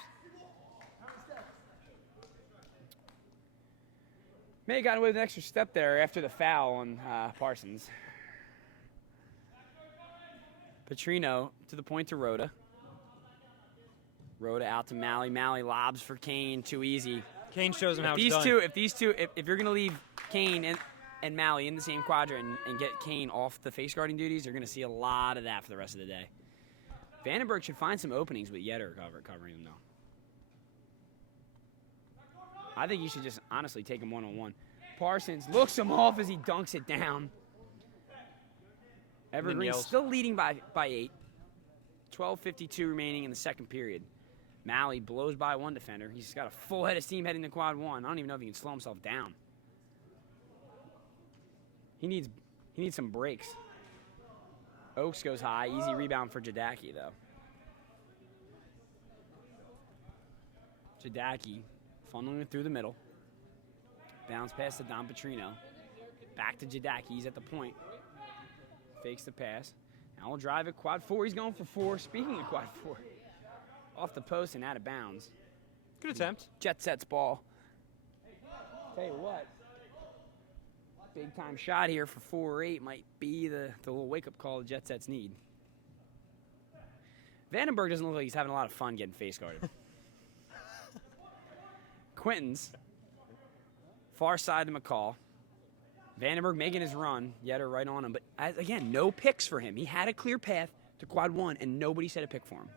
May have gotten away with an extra step there after the foul on Parsons. Petrino to the point to Rhoda. Rhoda out to Malley. Malley lobs for Kane. Too easy. Kane shows him how it's done. If you're going to leave Kane and Malley in the same quadrant and get Kane off the face guarding duties, you're going to see a lot of that for the rest of the day. Vandenberg should find some openings with Yetter covering him, though. I think you should just honestly take him one-on-one. Parsons looks him off as he dunks it down. Evergreen still leading by 8. 12:52 remaining in the second period. Malley blows by one defender. He's got a full head of steam heading to quad one. I don't even know if he can slow himself down. He needs some breaks. Oaks goes high. Easy rebound for Jadaki, though. Jadaki funneling it through the middle. Bounce pass to Don Petrino. Back to Jadaki. He's at the point. Fakes the pass. Now we'll drive it. Quad four. He's going for four. Speaking of quad four. Off the post and out of bounds. Good attempt. Jet Sets ball. Tell you what. Big time shot here for 4 or 8 might be the little wake-up call the Jet Sets need. Vandenberg doesn't look like he's having a lot of fun getting face guarded. Quinton's far side to McCall. Vandenberg making his run. Yetter right on him. But again, no picks for him. He had a clear path to quad one, and nobody set a pick for him.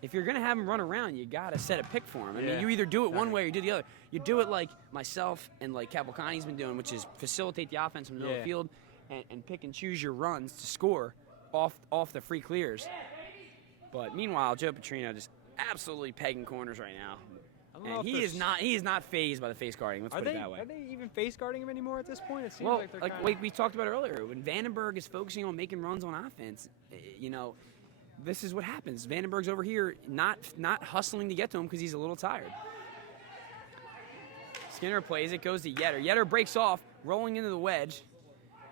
If you're going to have him run around, you got to set a pick for him. I mean, you either do it one way or you do the other. You do it like myself and like Cavalcani's been doing, which is facilitate the offense from the middle of the field and pick and choose your runs to score off the free clears. But meanwhile, Joe Petrino just absolutely pegging corners right now. And he is not fazed by the face guarding. Let's put it that way. Are they even face guarding him anymore at this point? It seems Well, like they're like we talked about earlier, when Vandenberg is focusing on making runs on offense, you know, this is what happens. Vandenberg's over here not hustling to get to him because he's a little tired. Skinner plays it, goes to Yetter. Yetter breaks off, rolling into the wedge.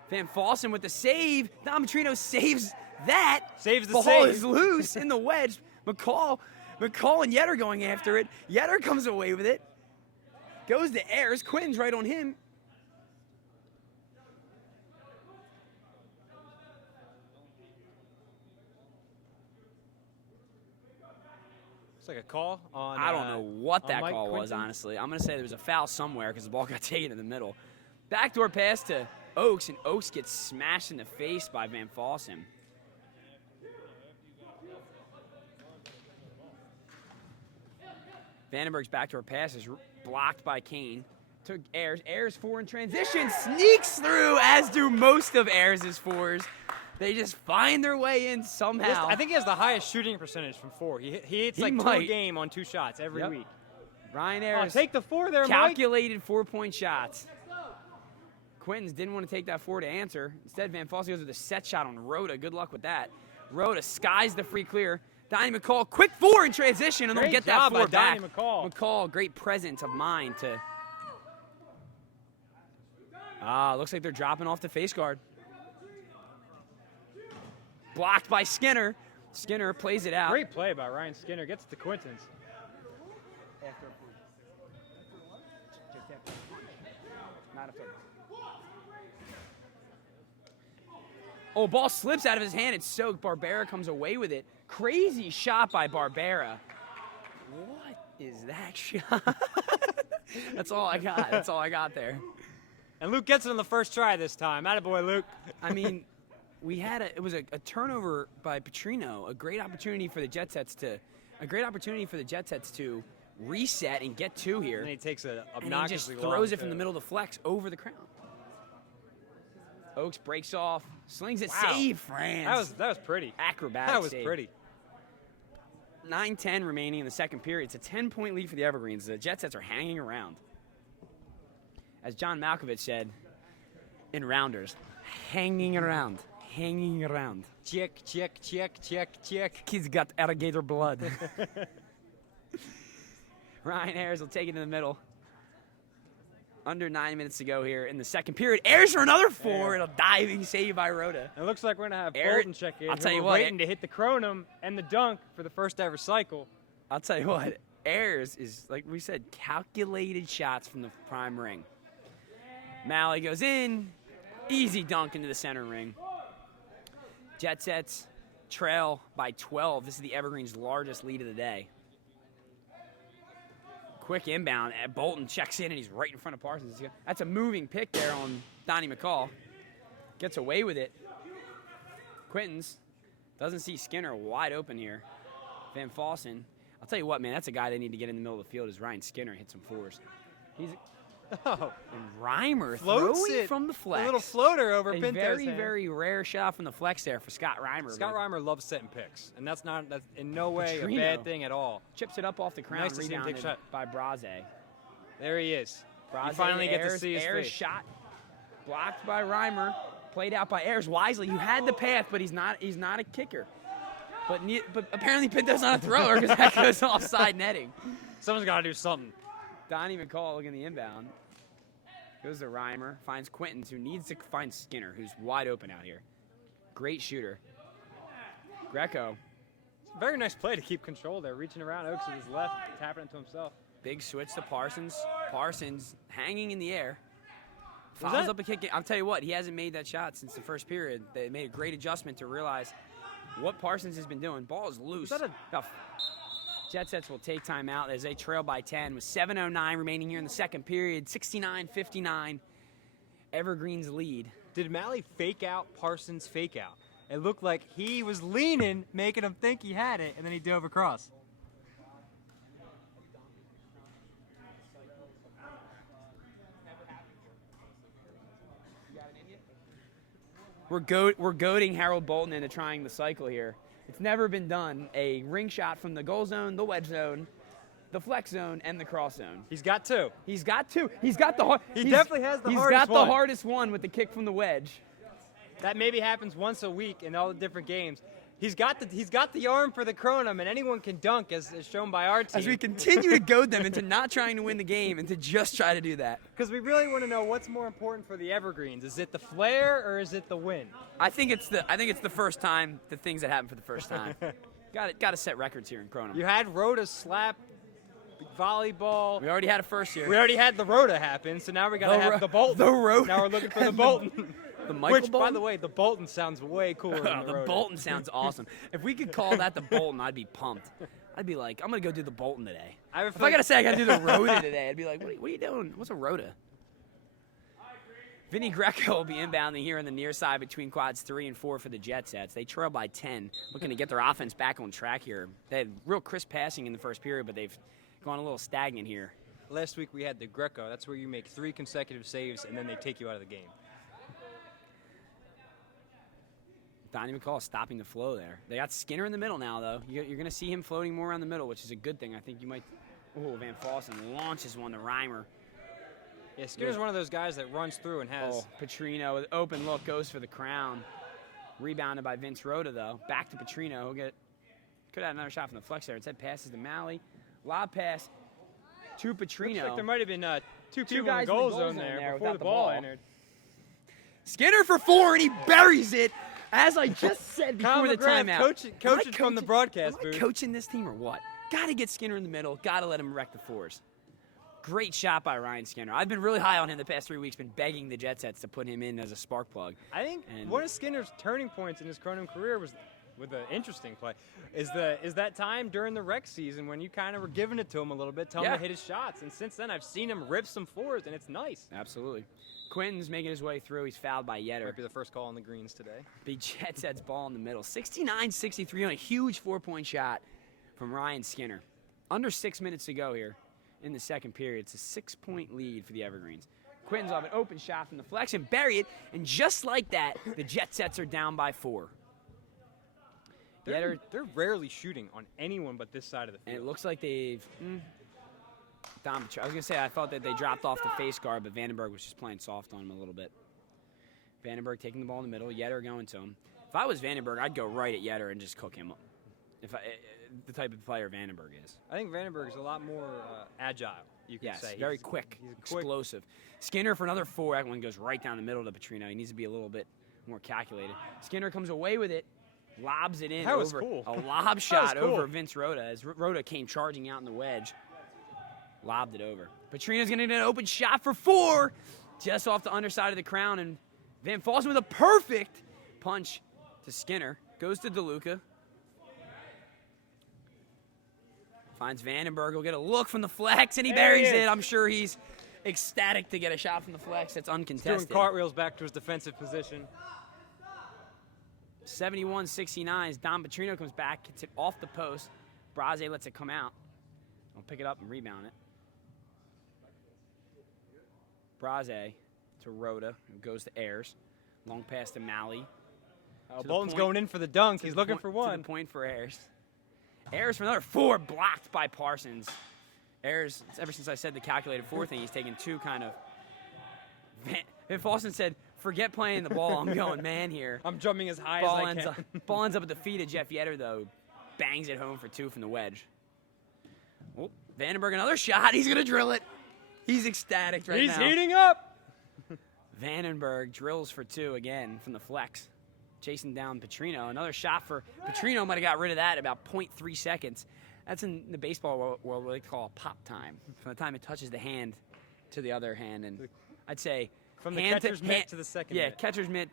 Van Fossen with the save. Don Petrino saves that. Saves the ball save. Is loose in the wedge. McCall and Yetter going after it. Yetter comes away with it. Goes to Ayers. Quinton's right on him. It's like a call on. I don't know what that Mike call was, Quinton. honestly. I'm going to say there was a foul somewhere because the ball got taken in the middle. Backdoor pass to Oaks, and Oaks gets smashed in the face by Van Fossen. Vandenberg's backdoor pass is blocked by Kane. Took Ayers. Ayers four in transition. Sneaks through, as do most of Ayers' fours. They just find their way in somehow. I think he has the highest shooting percentage from 4. He hits like 2 a game on 2 shots every week. Ryan Ayers. Take the 4 there, calculated 4-point shots. Quinton's didn't want to take that 4 to answer. Instead, Van Fossen goes with a set shot on Rhoda. Good luck with that. Rhoda skies the free clear. Donnie McCall, quick 4 in transition, and they'll get that 4 back. Donnie McCall. McCall, great presence of mind to. Looks like they're dropping off the face guard. Blocked by Skinner. Skinner plays it out. Great play by Ryan Skinner. Gets to Quinton's. Oh, ball slips out of his hand. It's soaked. Barbera comes away with it. Crazy shot by Barbera. What is that shot? That's all I got. That's all I got there. And Luke gets it on the first try this time. Attaboy, Luke. I mean, it was a turnover by Petrino. A great opportunity for the Jet Sets to reset and get 2 here. And he takes it obnoxiously and he just throws it from the middle of the flex over the crown. Oaks breaks off, slings it, save, France. That was pretty. Acrobatic That was save. pretty. 9:10 remaining in the second period. It's a 10-point lead for the Evergreens. The Jet Sets are hanging around. As John Malkovich said in Rounders, hanging around. Check. Kids got alligator blood. Ryan Ayers will take it in the middle. Under 9 minutes to go here in the second period. Ayers for another 4 and a diving save by Rhoda. It looks like we're going to have Bolton check in. I'll tell you what. Waiting to hit the Kronum and the dunk for the first ever cycle. I'll tell you what. Ayers is, like we said, calculated shots from the prime ring. Malley goes in. Easy dunk into the center ring. Jet Sets trail by 12. This is the Evergreens' largest lead of the day. Quick inbound. Bolton checks in, and he's right in front of Parsons. That's a moving pick there on Donnie McCall. Gets away with it. Quinton's doesn't see Skinner wide open here. Van Fossen. I'll tell you what, man, that's a guy they need to get in the middle of the field is Ryan Skinner. Hit some 4s. Oh. And Reimer Floats throwing it. from the flex. A little floater over A Pinto's very, hand. very rare shot from the flex there for Scott Reimer. Scott Reimer loves setting picks, and that's in no way Petrino a bad thing at all. chips it up off the crown, Nice to see him take a rebounded shot. by Braze. There he is. Braze You finally get to see his Ayers face. shot blocked by Reimer, played out by Ayers wisely. You had the path, but he's not a kicker. But apparently Pinto's not a thrower because that goes offside netting. Someone's got to do something. Donnie McCall looking the inbound. Goes to Reimer, finds Quintons, who needs to find Skinner, who's wide open out here. Great shooter. Greco, Very nice play to keep control there, reaching around Oaks with his left, tapping it to himself. big switch to Parsons. Parsons hanging in the air. Was Fouls that- up a kick. I'll tell you what, he hasn't made that shot since the first period. They made a great adjustment to realize what Parsons has been doing. Ball is loose. Was that Now, Jet Sets will take time out as they trail by 10 with 7:09 remaining here in the second period. 69-59. Evergreens lead. Did Malley fake out Parsons' fake out? It looked like he was leaning, making him think he had it, and then he dove across. We're goading Harold Bolton into trying the cycle here. It's never been done. A ring shot from the goal zone, the wedge zone, the flex zone, and the cross zone. He's got two. He's got two. He's got the hard. He definitely has the He's hardest got the one. hardest one with the kick from the wedge. That maybe happens once a week in all the different games. He's got the arm for the Kronum, and anyone can dunk, as shown by our team. As we continue to goad them into not trying to win the game and to just try to do that. Because we really want to know what's more important for the Evergreens. Is it the flair or is it the win? I think it's the first time, the things that happen for the first time. Got to set records here in Kronum. You had Rhoda slap volleyball. We already had a first here. We already had the Rhoda happen, so now we got to have the Bolton. The Rhoda. Now we're looking for the Bolton. The Michael Which, by Bolton? the way, the Bolton sounds way cooler than the The Rhoda. Bolton sounds awesome. If we could call that the Bolton, I'd be pumped. I'd be like, I'm going to go do the Bolton today. If I got to say I got to do the Rhoda today, I'd be like, what are you doing? What's a Rhoda? Vinny Greco will be inbounding here on the near side between quads 3 and 4 for the Jet Sets. They trail by 10, looking to get their offense back on track here. They had real crisp passing in the first period, but they've gone a little stagnant here. Last week we had the Greco. That's where you make 3 consecutive saves and then they take you out of the game. Donnie McCall stopping the flow there. They got Skinner in the middle now, though. You're going to see him floating more around the middle, which is a good thing. I think you might. Oh, Van Fossen launches one to Reimer. Yeah, Skinner's one of those guys that runs through and has. Oh, Petrino with open look goes for the crown. Rebounded by Vince Rhoda, though. Back to Petrino. Could have another shot from the flex there. Instead, passes to Malley. Lob pass to Petrino. Looks like there might have been two people in guys the goal zone there before without the the ball ball. entered. Skinner for 4, and he buries it. As I just said Kyle before the McGrath timeout. coaching from the broadcast am I booth. coaching this team or what? Got to get Skinner in the middle. Got to let him wreck the 4s. Great shot by Ryan Skinner. I've been really high on him the past 3 weeks. Been begging the Jet Sets to put him in as a spark plug. I think one of Skinner's turning points in his Kronum career was with an interesting play. Is that time during the rec season when you kind of were giving it to him a little bit, telling him to hit his shots. And since then, I've seen him rip some 4s, and it's nice. Absolutely. Quinton's making his way through. He's fouled by Yetter. Might be the first call on the greens today. Big Jet Sets ball in the middle. 69-63 on a huge 4-point shot from Ryan Skinner. Under 6 minutes to go here in the second period. It's a 6-point lead for the Evergreens. Quinton's off an open shot from the flex and bury it. And just like that, the Jet Sets are down by 4. They're rarely shooting on anyone but this side of the field. And it looks like they've... I was going to say, I thought that they dropped off the face guard, but Vandenberg was just playing soft on him a little bit. Vandenberg taking the ball in the middle, Yetter going to him. If I was Vandenberg, I'd go right at Yetter and just cook him up. The type of player Vandenberg is. I think Vandenberg is a lot more agile, you could say. Yes, very quick, he's quick, explosive. Skinner for another 4. That one goes right down the middle to Petrino. He needs to be a little bit more calculated. Skinner comes away with it, lobs it in. That was over cool. A lob shot cool. over Vince Rhoda as Rhoda came charging out in the wedge. Lobbed it over. Petrino's going to get an open shot for 4. Just off the underside of the crown. And Van Fossen with a perfect punch to Skinner. Goes to DeLuca. Finds Vandenberg. Will get a look from the flex, and he buries it. I'm sure he's ecstatic to get a shot from the flex. That's uncontested. He's doing cartwheels back to his defensive position. 71-69 as Don Petrino comes back. Gets it off the post. Braze lets it come out. He'll pick it up and rebound it. Braze to Rhoda, who goes to Ayers. Long pass to Malley. Bolton's going in for the dunk. He's looking for one. To the point for Ayers. Ayers for another 4, blocked by Parsons. Ayers, ever since I said the calculated 4 thing, he's taken 2 kind of. Van Fossen said, forget playing the ball. I'm going man here. I'm jumping as high as I can. Ball ends up at the feet of Jeff Yetter, though. Bangs it home for 2 from the wedge. Oh, Vandenberg, another shot. He's going to drill it. He's ecstatic right now. He's heating up. Vandenberg drills for 2 again from the flex. Chasing down Petrino. Another shot for Petrino. Might have got rid of that in about 0.3 seconds. That's in the baseball world what they call pop time. From the time it touches the hand to the other hand. And I'd say from the catcher's mitt to the second mitt. Yeah, catcher's mitt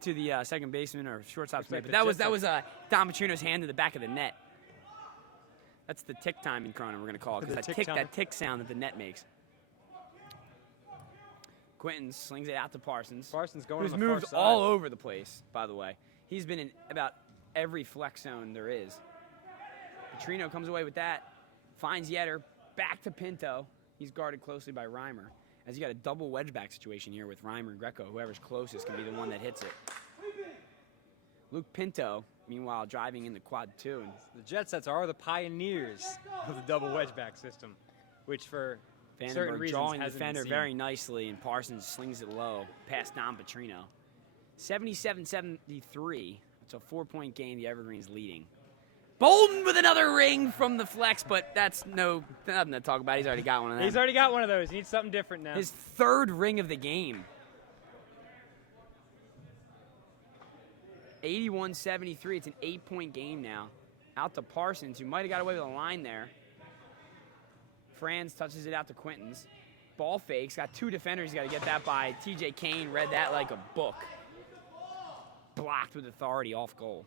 to the second baseman or shortstop's mitt. But that was Don Petrino's hand to the back of the net. That's the tick time in Kronum, we're going to call it. Because that tick sound that the net makes. Quinton slings it out to Parsons. Parsons going who's on the moved far side. all over the place, by the way. He's been in about every flex zone there is. Petrino comes away with that. Finds Yetter. Back to Pinto. He's guarded closely by Reimer. As you got a double wedge back situation here with Reimer and Greco. Whoever's closest can be the one that hits it. Luke Pinto, meanwhile, driving in the quad 2. And the Jet Sets are the pioneers of the double wedge back system, which for certain Vandenberg reasons drawing the hasn't defender been seen. very nicely, and Parsons slings it low past Don Petrino. 77-73. It's a 4-point game. The Evergreens leading. Bolton with another ring from the flex, but that's nothing to talk about. He's already got one of them. He's already got one of those. He needs something different now. His 3rd ring of the game. 81-73. It's an 8-point game now. Out to Parsons, who might have got away with a line there. Franz touches it out to Quintons. Ball fakes. Got 2 defenders. He's got to get that by. TJ Kane read that like a book. Blocked with authority off goal.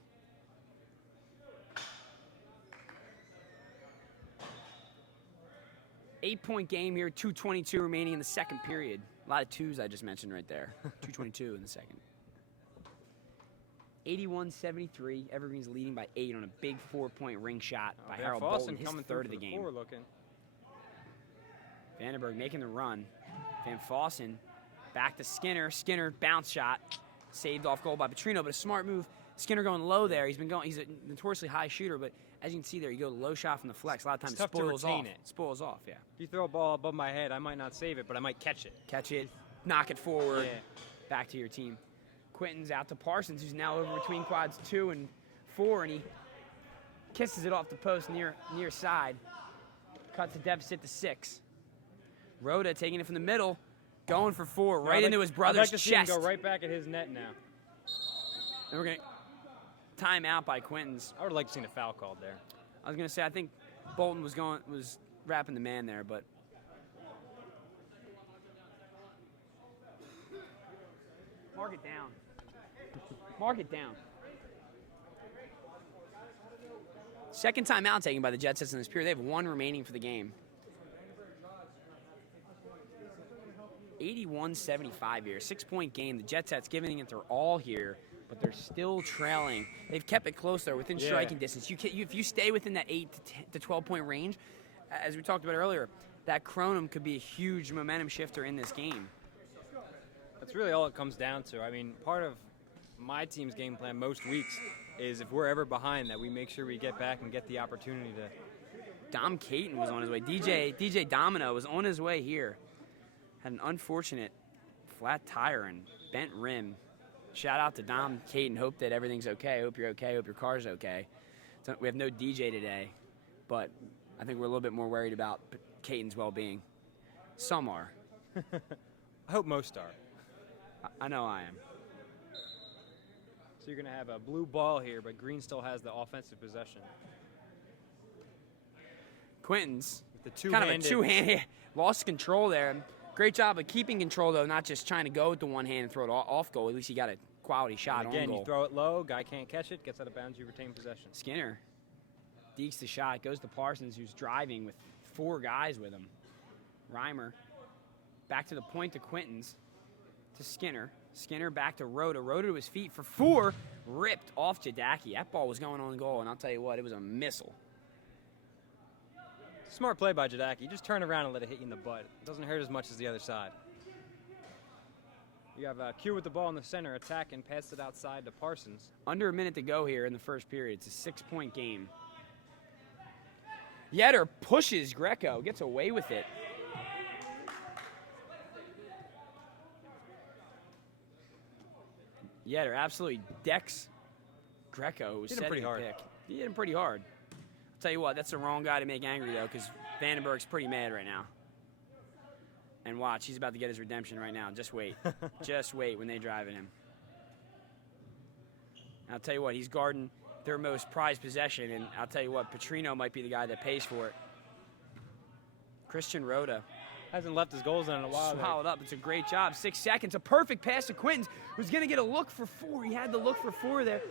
Eight-point game here. 2:22 remaining in the second period. A lot of 2s I just mentioned right there. 2:22 in the second. 81-73. Evergreens leading by 8 on a big 4-point ring shot by Harold Bolton. His 3rd of the game. Vandenberg making the run. Van Fossen back to Skinner. Skinner bounce shot. Saved off goal by Petrino, but a smart move. Skinner going low there. He's a notoriously high shooter, but as you can see there, you go low shot from the flex. A lot of times it spoils off. Spoils off, yeah. If you throw a ball above my head, I might not save it, but I might catch it. Catch it, knock it forward, yeah. Back to your team. Quinton's out to Parsons, who's now over between quads 2 and 4, and he kisses it off the post near side. Cuts the deficit to 6. Rhoda taking it from the middle, going for 4, right into his brother's I'd like to see chest. him go right back at his net now. And we're going to time out by Quintons. I would like to see a foul called there. I was going to say, I think Bolton was wrapping the man there, but mark it down. Mark it down. Second timeout taken by the Jet Sets in this period. They have 1 remaining for the game. 81-75 here. 6-point game. The Jet Sets giving it their all here, but they're still trailing. They've kept it close, though, within striking distance. If you stay within that 8 to 12-point range, as we talked about earlier, that Kronum could be a huge momentum shifter in this game. That's really all it comes down to. I mean, part of my team's game plan most weeks is if we're ever behind that we make sure we get back and get the opportunity to. Dom Caton was on his way. DJ Domino was on his way here. Had an unfortunate flat tire and bent rim. Shout out to Dom Caton. Hope that everything's okay. Hope you're okay. Hope your car's okay. So we have no DJ today, but I think we're a little bit more worried about Caton's well-being. Some are. I hope most are. I know I am. So you're going to have a blue ball here, but Green still has the offensive possession. Quintons, with the kind of a two-handed, lost control there. Great job of keeping control, though, not just trying to go with the one hand and throw it off goal. At least you got a quality shot on goal. Again, you throw it low, guy can't catch it, gets out of bounds, you retain possession. Skinner dekes the shot, goes to Parsons, who's driving with 4 guys with him. Reimer back to the point to Quintons, to Skinner. Skinner back to Rhoda. Rhoda to his feet for 4, ripped off Jadaki. That ball was going on goal, and I'll tell you what, it was a missile. Smart play by Jadaki. Just turn around and let it hit you in the butt. It doesn't hurt as much as the other side. You have Q with the ball in the center, attack and pass it outside to Parsons. Under a minute to go here in the first period. It's a 6-point game. Yetter pushes Greco, gets away with it. Yetter absolutely decks Greco. Hit him pretty hard. He hit him pretty hard. I'll tell you what, that's the wrong guy to make angry, though, because Vandenberg's pretty mad right now. And watch, he's about to get his redemption right now. Just wait. Just wait when they drive at him. I'll tell you what, he's guarding their most prized possession, and I'll tell you what, Petrino might be the guy that pays for it. Christian Rhoda. Hasn't left his goals in a while. Swallowed up. It's a great job. 6 seconds. A perfect pass to Quintons, who's going to get a look for 4. He had the look for 4 there.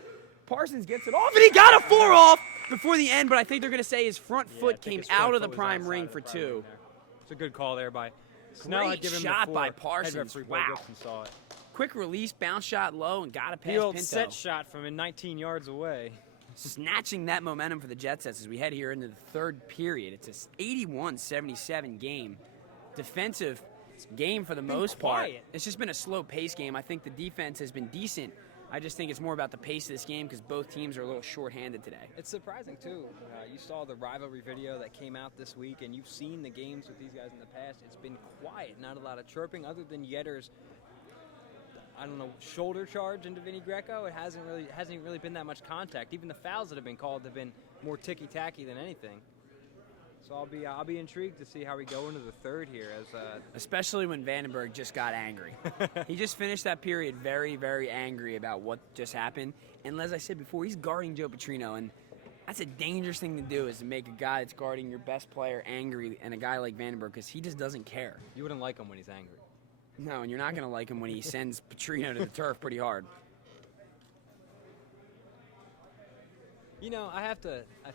Parsons gets it off, and he got a 4 off before the end, but I think they're going to say his front foot came out of the prime ring for 2. It's a good call there by Snell. Great shot by Parsons. Wow. Saw it. Quick release, bounce shot low, and got a pass The old Pinto. set shot from 19 yards away. Snatching that momentum for the Jet Sets as we head here into the third period. It's an 81-77 game. Defensive game for the most part. It's just been a slow pace game. I think the defense has been decent. I just think it's more about the pace of this game because both teams are a little short-handed today. It's surprising, too. You saw the rivalry video that came out this week, and you've seen the games with these guys in the past. It's been quiet, not a lot of chirping, other than Yetter's, I don't know, shoulder charge into Vinny Greco. It hasn't really been that much contact. Even the fouls that have been called have been more ticky-tacky than anything. So I'll be intrigued to see how we go into the third here, especially when Vandenberg just got angry. He just finished that period very, very angry about what just happened. And as I said before, he's guarding Joe Petrino, and that's a dangerous thing to do, is to make a guy that's guarding your best player angry, and a guy like Vandenberg, because he just doesn't care. You wouldn't like him when he's angry. No, and you're not going to like him when he sends Petrino to the turf pretty hard. You know, I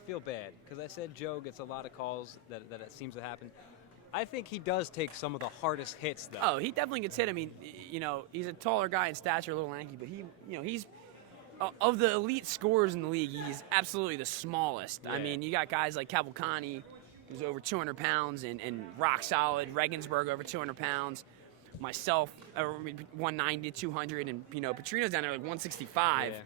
feel bad because I said Joe gets a lot of calls that it seems to happen. I think he does take some of the hardest hits, though. Oh, he definitely gets hit. I mean, you know, he's a taller guy in stature, a little lanky, but he's of the elite scorers in the league, he's absolutely the smallest. Yeah. I mean, you got guys like Cavalcante, who's over 200 pounds and rock solid. Regensburg over 200 pounds. Myself, 190, 200, and Petrino's down there like 165. Yeah.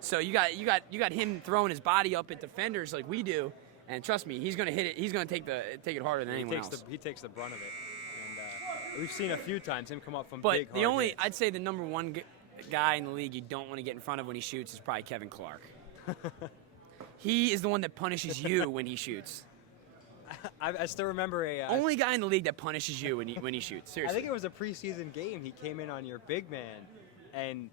So you got him throwing his body up at defenders like we do, and trust me, he's going to hit it. He's going to take it harder than anyone else. He takes the brunt of it, and we've seen a few times him come up from big. But I'd say the number one guy in the league you don't want to get in front of when he shoots is probably Kevin Clark. He is the one that punishes you when he shoots. I still remember only guy in the league that punishes you when he shoots. Seriously. I think it was a preseason game. He came in on your big man, and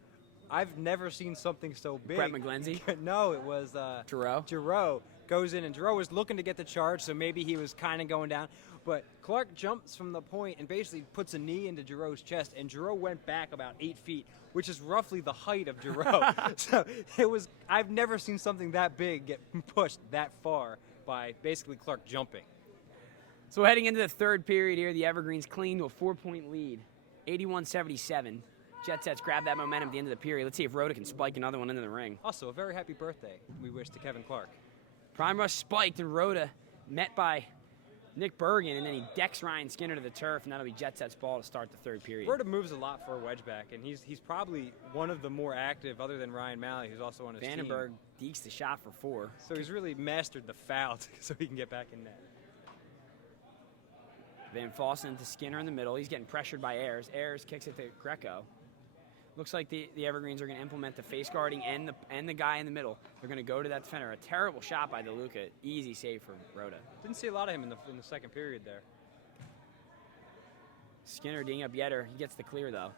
I've never seen something so big. Brett McGlenzie? No, it was Giroux. Giroux goes in, and Giroux was looking to get the charge, so maybe he was kind of going down. But Clark jumps from the point and basically puts a knee into Giroux's chest, and Giroux went back about 8 feet, which is roughly the height of Giroux. So I've never seen something that big get pushed that far by basically Clark jumping. So heading into the third period here, the Evergreens cling to a 4-point lead, 81-77. Jet Sets grab that momentum at the end of the period. Let's see if Rhoda can spike another one into the ring. Also, a very happy birthday we wish to Kevin Clark. Prime rush spiked, and Rhoda met by Nick Bergen, and then he decks Ryan Skinner to the turf, and that'll be Jet Sets ball to start the third period. Rhoda moves a lot for a wedgeback, and he's probably one of the more active, other than Ryan Malley, who's also on his team. Vandenberg dekes the shot for 4. So he's really mastered the foul so he can get back in net. Van Fossen to Skinner in the middle. He's getting pressured by Ayers. Ayers kicks it to Greco. Looks like the Evergreens are going to implement the face guarding and the guy in the middle. They're going to go to that defender. A terrible shot by DeLuca. Easy save for Rhoda. Didn't see a lot of him in the second period there. Skinner dinging up Yetter. He gets the clear, though.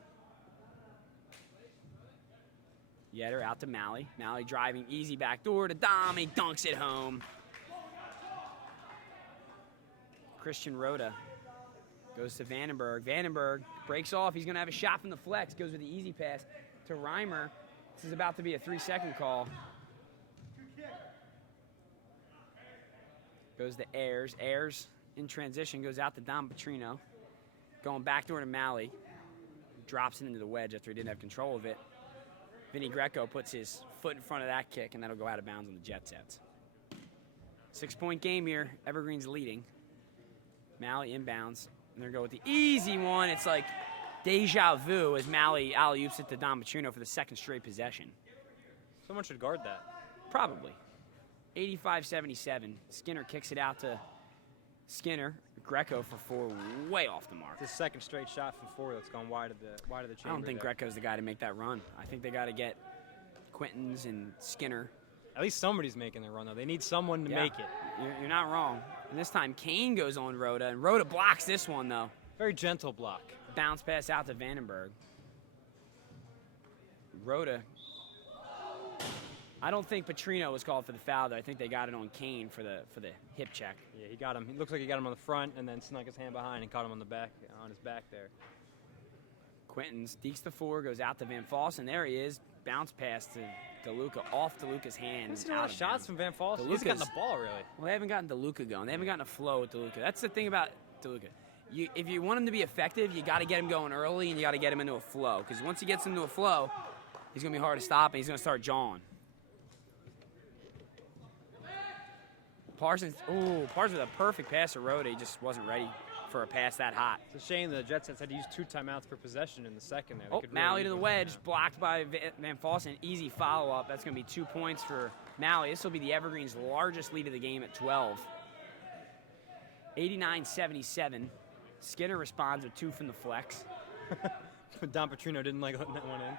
Yetter out to Malley. Malley driving easy back door to Dom. He dunks it home. Christian Rhoda goes to Vandenberg. Vandenberg breaks off. He's going to have a shot from the flex. Goes with the easy pass to Reimer. This is about to be a 3-second call. Goes to Ayers. Ayers in transition goes out to Dom Petrino. Going backdoor to Malley. Drops it into the wedge after he didn't have control of it. Vinny Greco puts his foot in front of that kick, and that'll go out of bounds on the Jet Sets. 6-point game here. Evergreens leading. Malley inbounds. And they're going with the easy one. It's like deja vu as Mally alley-oops it to Don Petrino for the second straight possession. Someone should guard that. Probably. 85-77. Skinner kicks it out to Skinner. Greco for 4, way off the mark. It's the second straight shot from 4 that's gone wide of the chamber. I don't think there. Greco's the guy to make that run. I think they got to get Quintons and Skinner. At least somebody's making the run, though. They need someone to make it. You're not wrong. And this time, Kane goes on Rhoda, and Rhoda blocks this one, though. Very gentle block. Bounce pass out to Vandenberg. Rhoda. I don't think Petrino was called for the foul, though. I think they got it on Kane for the hip check. Yeah, he got him. He looks like he got him on the front and then snuck his hand behind and caught him on his back there. Quintons dekes the 4, goes out to Van Fossen. There he is. Bounce pass to DeLuca, off DeLuca's hand. He's seen a lot of shots from Van Fossen. He hasn't gotten the ball, really. Well, they haven't gotten DeLuca going. They haven't gotten a flow with DeLuca. That's the thing about DeLuca. If you want him to be effective, you got to get him going early and you got to get him into a flow. Because once he gets into a flow, he's going to be hard to stop and he's going to start jawing. Parsons with a perfect pass to Rhoda. He just wasn't ready for a pass that hot. It's a shame the Jets had to use 2 timeouts per possession in the second there. Oh, Mally to the wedge, blocked by Van Fossen. Easy follow-up. That's going to be 2 points for Mally. This will be the Evergreens' largest lead of the game at 12. 89-77. Skinner responds with 2 from the flex. Don Petrino didn't like letting that one in.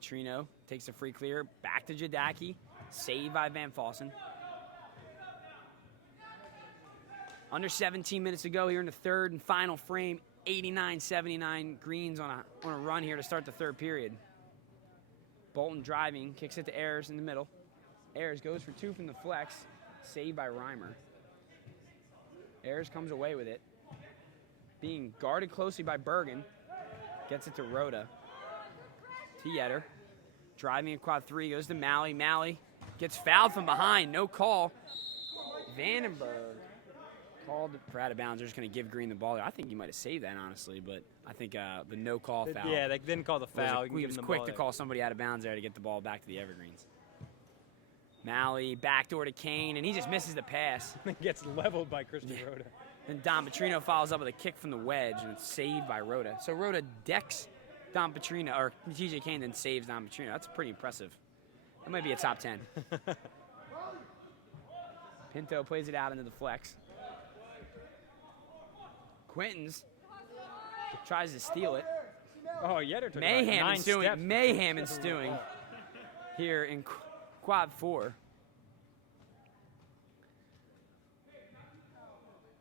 Petrino takes a free clear. Back to Jadaki. Saved by Van Fossen. Under 17 minutes to go here in the third and final frame. 89-79. Greens on a run here to start the third period. Bolton driving, kicks it to Ayers in the middle. Ayers goes for 2 from the flex. Saved by Reimer. Ayers comes away with it. Being guarded closely by Bergen. Gets it to Rhoda. Yetter. Driving in quad 3, goes to Mally. Mally gets fouled from behind. No call. Vandenberg called for out of bounds. They're just going to give Green the ball. I think he might have saved that, honestly, but I think the no call foul. Yeah, they didn't call the foul. He was quick to call somebody out of bounds there to get the ball back to the Evergreens. Mally, backdoor to Kane, and he just misses the pass. Gets leveled by Christian Rhoda. Then Don Petrino follows up with a kick from the wedge, and it's saved by Rhoda. So Rhoda decks Don Petrino, or TJ Kane, then saves Don Petrino. That's pretty impressive. That might be a top 10. Pinto plays it out into the flex. Quintons tries to steal it. Oh, Yetter took Mayhem ensuing. steps. Mayhem ensuing here in quad 4.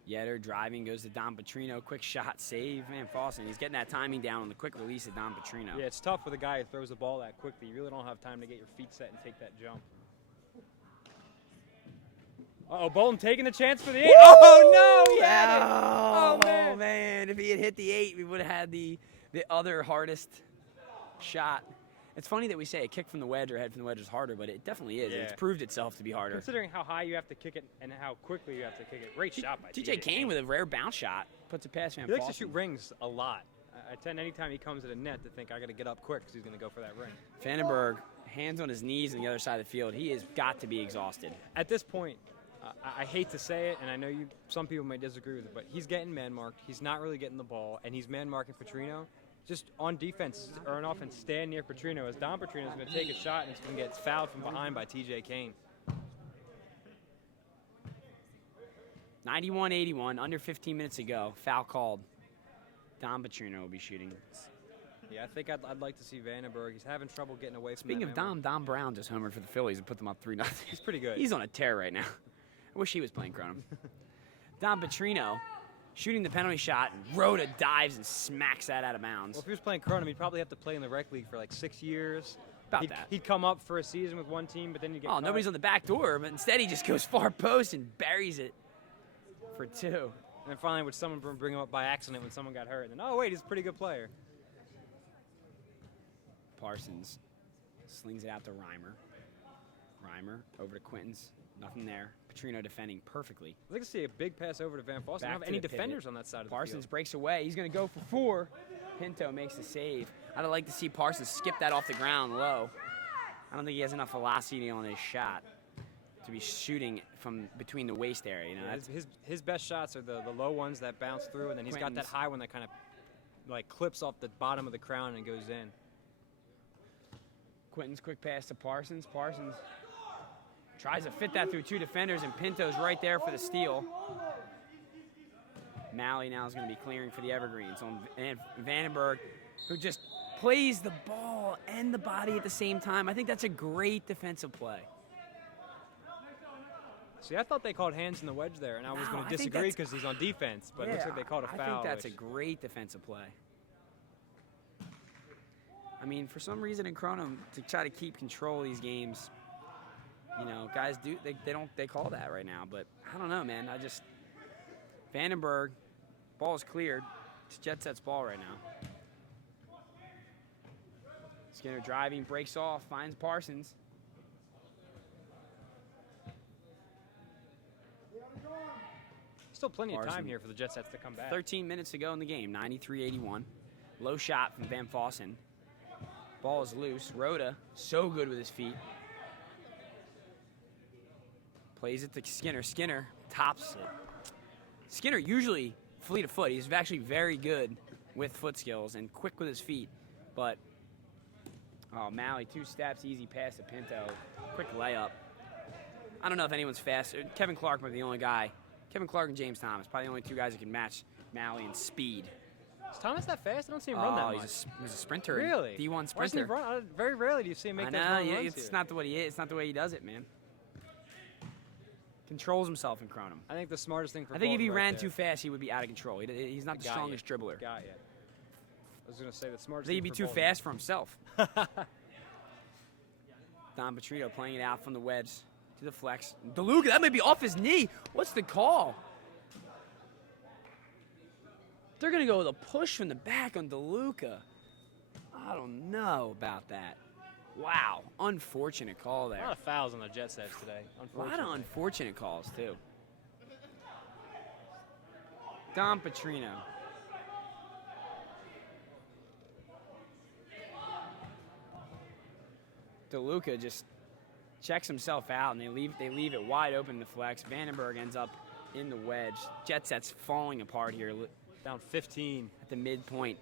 Yetter driving, goes to Don Petrino. Quick shot, save. Van Fossen. He's getting that timing down on the quick release of Don Petrino. Yeah, it's tough with a guy who throws the ball that quickly. You really don't have time to get your feet set and take that jump. Uh-oh, Bolton taking the chance for the 8. Oh, no! He had it! Oh, man. If he had hit the 8, we would have had the other hardest shot. It's funny that we say a kick from the wedge or head from the wedge is harder, but it definitely is. Yeah. It's proved itself to be harder. Considering how high you have to kick it and how quickly you have to kick it. Great shot by TJ Kane with a rare bounce shot. Puts it past Van Fossen. He likes to shoot rings a lot. I tend anytime he comes to the net to think I got to get up quick because he's going to go for that ring. Vandenberg, hands on his knees on the other side of the field. He has got to be exhausted. At this point, I hate to say it, and I know some people may disagree with it, but he's getting man-marked. He's not really getting the ball, and he's man-marking Petrino. Just on defense or on offense, stand near Petrino as Don Petrino is going to take a shot and it's going to get fouled from behind by TJ Kane. 91-81, under 15 minutes to go. Foul called. Don Petrino will be shooting. Yeah, I think I'd like to see Vandenberg. He's having trouble getting away from Speaking of Don Brown just homered for the Phillies and put them up 3-0. He's pretty good. He's on a tear right now. I wish he was playing Kronum. Don Petrino shooting the penalty shot, and Rhoda dives and smacks that out of bounds. Well, if he was playing Kronum, he'd probably have to play in the rec league for like 6 years. About that. He'd come up for a season with one team, but then you get caught. Nobody's on the back door, but instead he just goes far post and buries it for 2. And then finally would someone bring him up by accident when someone got hurt. And then, oh, wait, he's a pretty good player. Parsons slings it out to Reimer. Reimer over to Quintons. Nothing there. Petrino defending perfectly. I'd like to see a big pass over to Van Fossen. I don't have any defenders on that side of the field. Parsons breaks away. He's going to go for 4. Pinto makes the save. I'd like to see Parsons skip that off the ground low. I don't think he has enough velocity on his shot to be shooting from between the waist area. You know, his best shots are the low ones that bounce through, and then he's got that high one that kind of like clips off the bottom of the crown and goes in. Quinton's quick pass to Parsons. Parsons tries to fit that through 2 defenders, and Pinto's right there for the steal. Malley now is going to be clearing for the Evergreens. And Vandenberg, who just plays the ball and the body at the same time. I think that's a great defensive play. See, I thought they called hands in the wedge there, and I was going to disagree because he's on defense, but it looks like they called a foul. I think that's a great defensive play. I mean, for some reason in Kronum, to try to keep control of these games, you know, guys they call that right now, but I don't know, man. Vandenberg, ball's cleared. It's Jet Set's ball right now. Skinner driving, breaks off, finds Parsons. Still plenty of time here for the Jet Sets to come back. 13 minutes to go in the game, 93-81. Low shot from Van Fossen. Ball is loose. Rhoda, so good with his feet. Plays it to Skinner. Skinner tops it. Skinner usually fleet of foot. He's actually very good with foot skills and quick with his feet. But, oh, Malley, 2 steps, easy pass to Pinto. Quick layup. I don't know if anyone's faster. Kevin Clark might be the only guy. Kevin Clark and James Thomas, probably the only 2 guys that can match Malley in speed. Is Thomas that fast? I don't see him run that much. He's a sprinter. Really? D1 sprinter. Why doesn't he run? Very rarely do you see him make those long runs it's here. not the way he is. It's not the way he does it, man. Controls himself in Kronum. I think the smartest thing for I think if he ran there. too fast, he would be out of control. He's not the strongest dribbler. Got you. I was going to say the smartest I think thing he'd be too fast for himself. Don Petrino playing it out from the wedge to the flex. DeLuca, that may be off his knee. What's the call? They're going to go with a push from the back on DeLuca. I don't know about that. Wow, unfortunate call there. A lot of fouls on the Jet Sets today, A lot of unfortunate calls, too. Don Petrino. DeLuca just checks himself out, and they leave it wide open to flex. Vandenberg ends up in the wedge. Jet Set's falling apart here. Down 15. At the midpoint.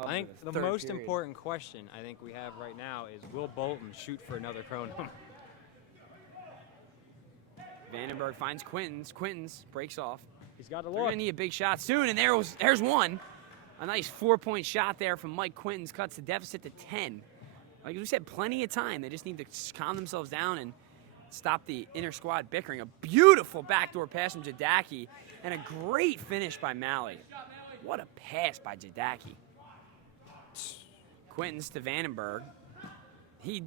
I think the most important question I think we have right now is, will Bolton shoot for another Kronum? Vandenberg finds Quintons. Quintons breaks off. He's got a They're look. going to need a big shot soon, and there's one. A nice 4-point shot there from Mike Quintons. Cuts the deficit to 10. Like we said, plenty of time. They just need to calm themselves down and stop the inter-squad bickering. A beautiful backdoor pass from Jadaki, and a great finish by Malley. What a pass by Jadaki. Quintons to Vandenberg. He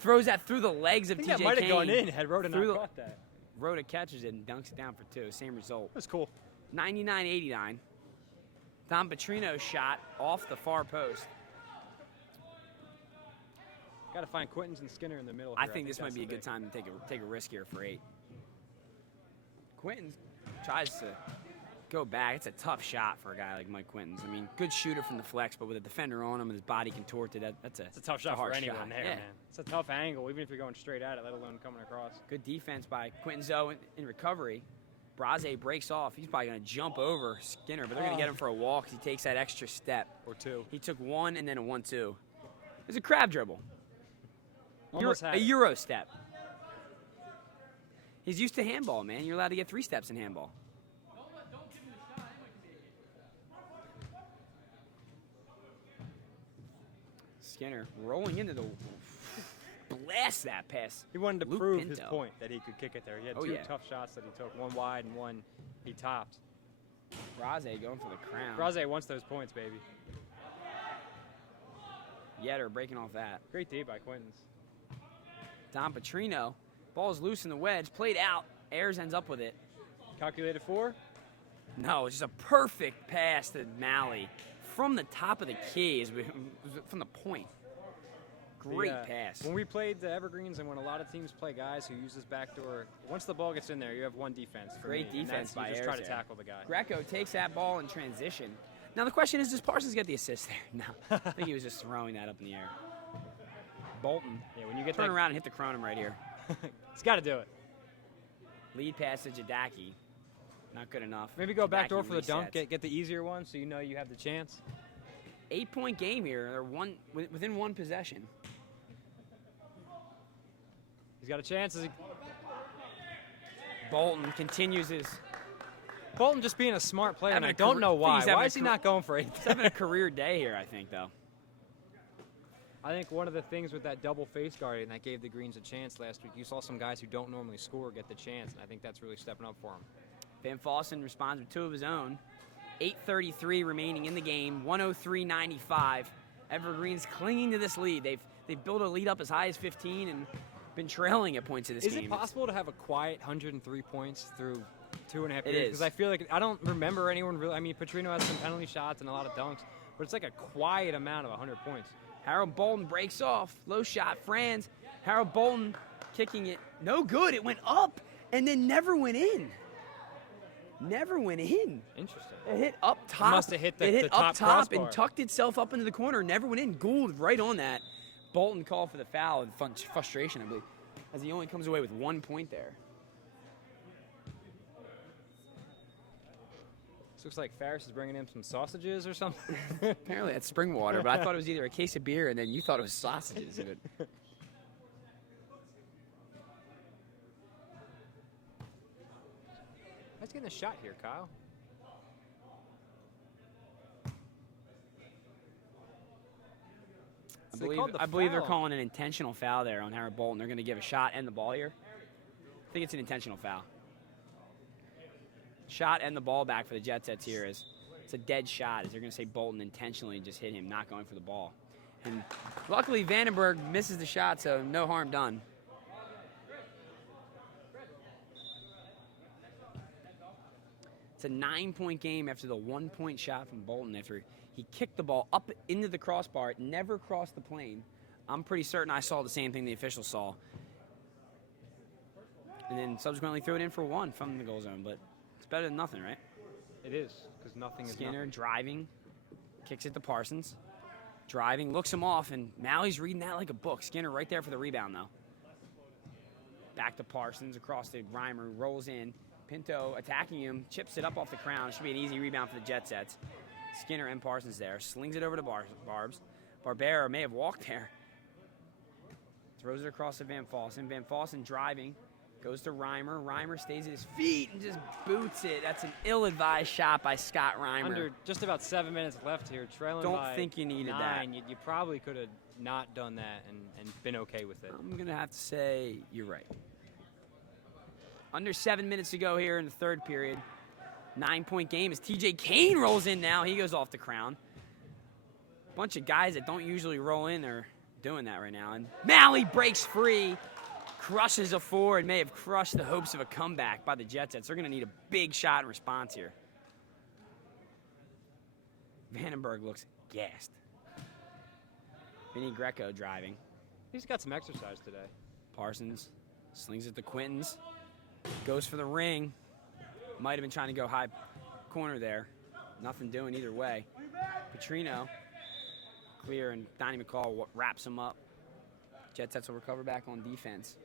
throws that through the legs of TJ Kane. That might have gone in had Rhoda not caught that. Rhoda catches it and dunks it down for 2. Same result. That's cool. 99-89. Don Petrino's shot off the far post. Got to find Quintons and Skinner in the middle. I think this might be a good time to take a risk here for 8. Quintons tries to go back. It's a tough shot for a guy like Mike Quintons. I mean, good shooter from the flex, but with a defender on him and his body contorted, that's a tough shot for anyone shot. there, man. It's a tough angle, even if you're going straight at it, let alone coming across. Good defense by Quintons, though, in recovery. Braze breaks off. He's probably going to jump over Skinner, but they're going to get him for a walk because he takes that extra step. Or 2. He took 1 and then a 1-2. It's a crab dribble. A Euro step. He's used to handball, man. You're allowed to get 3 steps in handball. Skinner rolling into the blast that pass. He wanted to Luke prove Pinto. his point that he could kick it there. He had 2 tough shots that he took, 1 wide and 1 he topped. Braze going for the crown. Braze wants those points, baby. Yetter breaking off that. Great D by Quintons. Don Petrino. Ball's loose in the wedge. Played out. Ayers ends up with it. Calculated 4? No, it's just a perfect pass to Malley. From the top of the key, from the point. Great pass. When we played the Evergreens and when a lot of teams play guys who use this backdoor, once the ball gets in there, you have 1 defense. Great defense by Ayers. You just try to tackle the guy. Greco takes that ball in transition. Now the question is, does Parsons get the assist there? No, I think he was just throwing that up in the air. Bolton. Yeah, when you get turn around and hit the Kronum right here. He's got to do it. Lead pass to Jadaki. Not good enough. Maybe go backdoor for the resets. dunk, get the easier one so you know you have the chance. 8-point game here. They're within one possession. He's got a chance. Bolton continues his... Bolton just being a smart player, and I don't know I think why. he's having Why a is he not going for 8? He's having a career day here, I think, though. I think one of the things with that double face guarding that gave the Greens a chance last week, you saw some guys who don't normally score get the chance, and I think that's really stepping up for him. Van Fossen responds with 2 of his own. 8:33 remaining in the game, 103-95. Evergreens clinging to this lead. They've built a lead up as high as 15 and been trailing at points of this game. Is it possible to have a quiet 103 points through 2.5 It periods? is. Because I feel like I don't remember anyone really. I mean, Petrino has some penalty shots and a lot of dunks, but it's like a quiet amount of 100 points. Harold Bolton breaks off. Low shot, Franz. Harold Bolton kicking it. No good. It went up and then never went in. Never went in. Interesting. It hit up top. Must have hit the it hit top up top crossbar. and tucked itself up into the corner. Never went in. Gould right on that. Bolton called for the foul in frustration, I believe, as he only comes away with 1 point there. This looks like Ferris is bringing in some sausages or something. Apparently that's spring water, but I thought it was either a case of beer and then you thought it was sausages. But Let's get a shot here, Kyle. I believe they're calling an intentional foul there on Harold Bolton. They're going to give a shot and the ball here. I think it's an intentional foul. Shot and the ball back for the Jet Sets here is it's a dead shot, as they're going to say Bolton intentionally just hit him, not going for the ball. And luckily Vandenberg misses the shot, so no harm done. It's a 9-point game after the 1-point shot from Bolton after he kicked the ball up into the crossbar. It never crossed the plane. I'm pretty certain I saw the same thing the officials saw. And then subsequently threw it in for 1 from the goal zone, but it's better than nothing, right? It is, because nothing is Skinner nothing. driving, kicks it to Parsons. Driving, looks him off, and Mally's reading that like a book. Skinner right there for the rebound, though. Back to Parsons, across to Reimer, rolls in. Pinto attacking him, chips it up off the crown. It should be an easy rebound for the Jet Sets. Skinner and Parsons there. Slings it over to Barbs. Barbera may have walked there. Throws it across to Van Fossen. Van Fossen driving. Goes to Reimer. Reimer stays at his feet and just boots it. That's an ill-advised shot by Scott Reimer. Under just about 7 minutes left here, trailing Don't by think you needed 9, that. You probably could have not done that and been okay with it. I'm going to have to say you're right. Under 7 minutes to go here in the third period. 9-point game as TJ Kane rolls in now. He goes off the crown. Bunch of guys that don't usually roll in are doing that right now. And Malley breaks free, crushes a 4, and may have crushed the hopes of a comeback by the Jet Sets. They're going to need a big shot in response here. Vandenberg looks gassed. Vinny Greco driving. He's got some exercise today. Parsons slings it to Quintons. Goes for the ring. Might have been trying to go high corner there. Nothing doing either way. Petrino clear, and Donnie McCall wraps him up. Jet Sets will recover back on defense.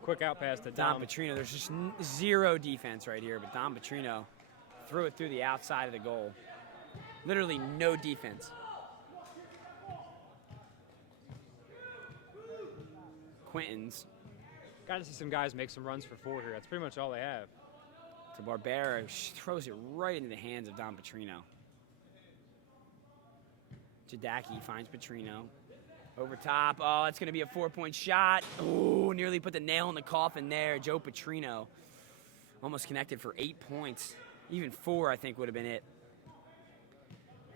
Quick out pass to Don Dom. Petrino. There's just zero defense right here, but Don Petrino threw it through the outside of the goal. Literally no defense. Quintons Got to see some guys make some runs for 4 here. That's pretty much all they have. to Barbera, throws it right into the hands of Don Petrino. Jadaki finds Petrino. Over top. Oh, it's going to be a 4-point shot. Oh, nearly put the nail in the coffin there. Joe Petrino almost connected for 8 points. Even 4, I think, would have been it.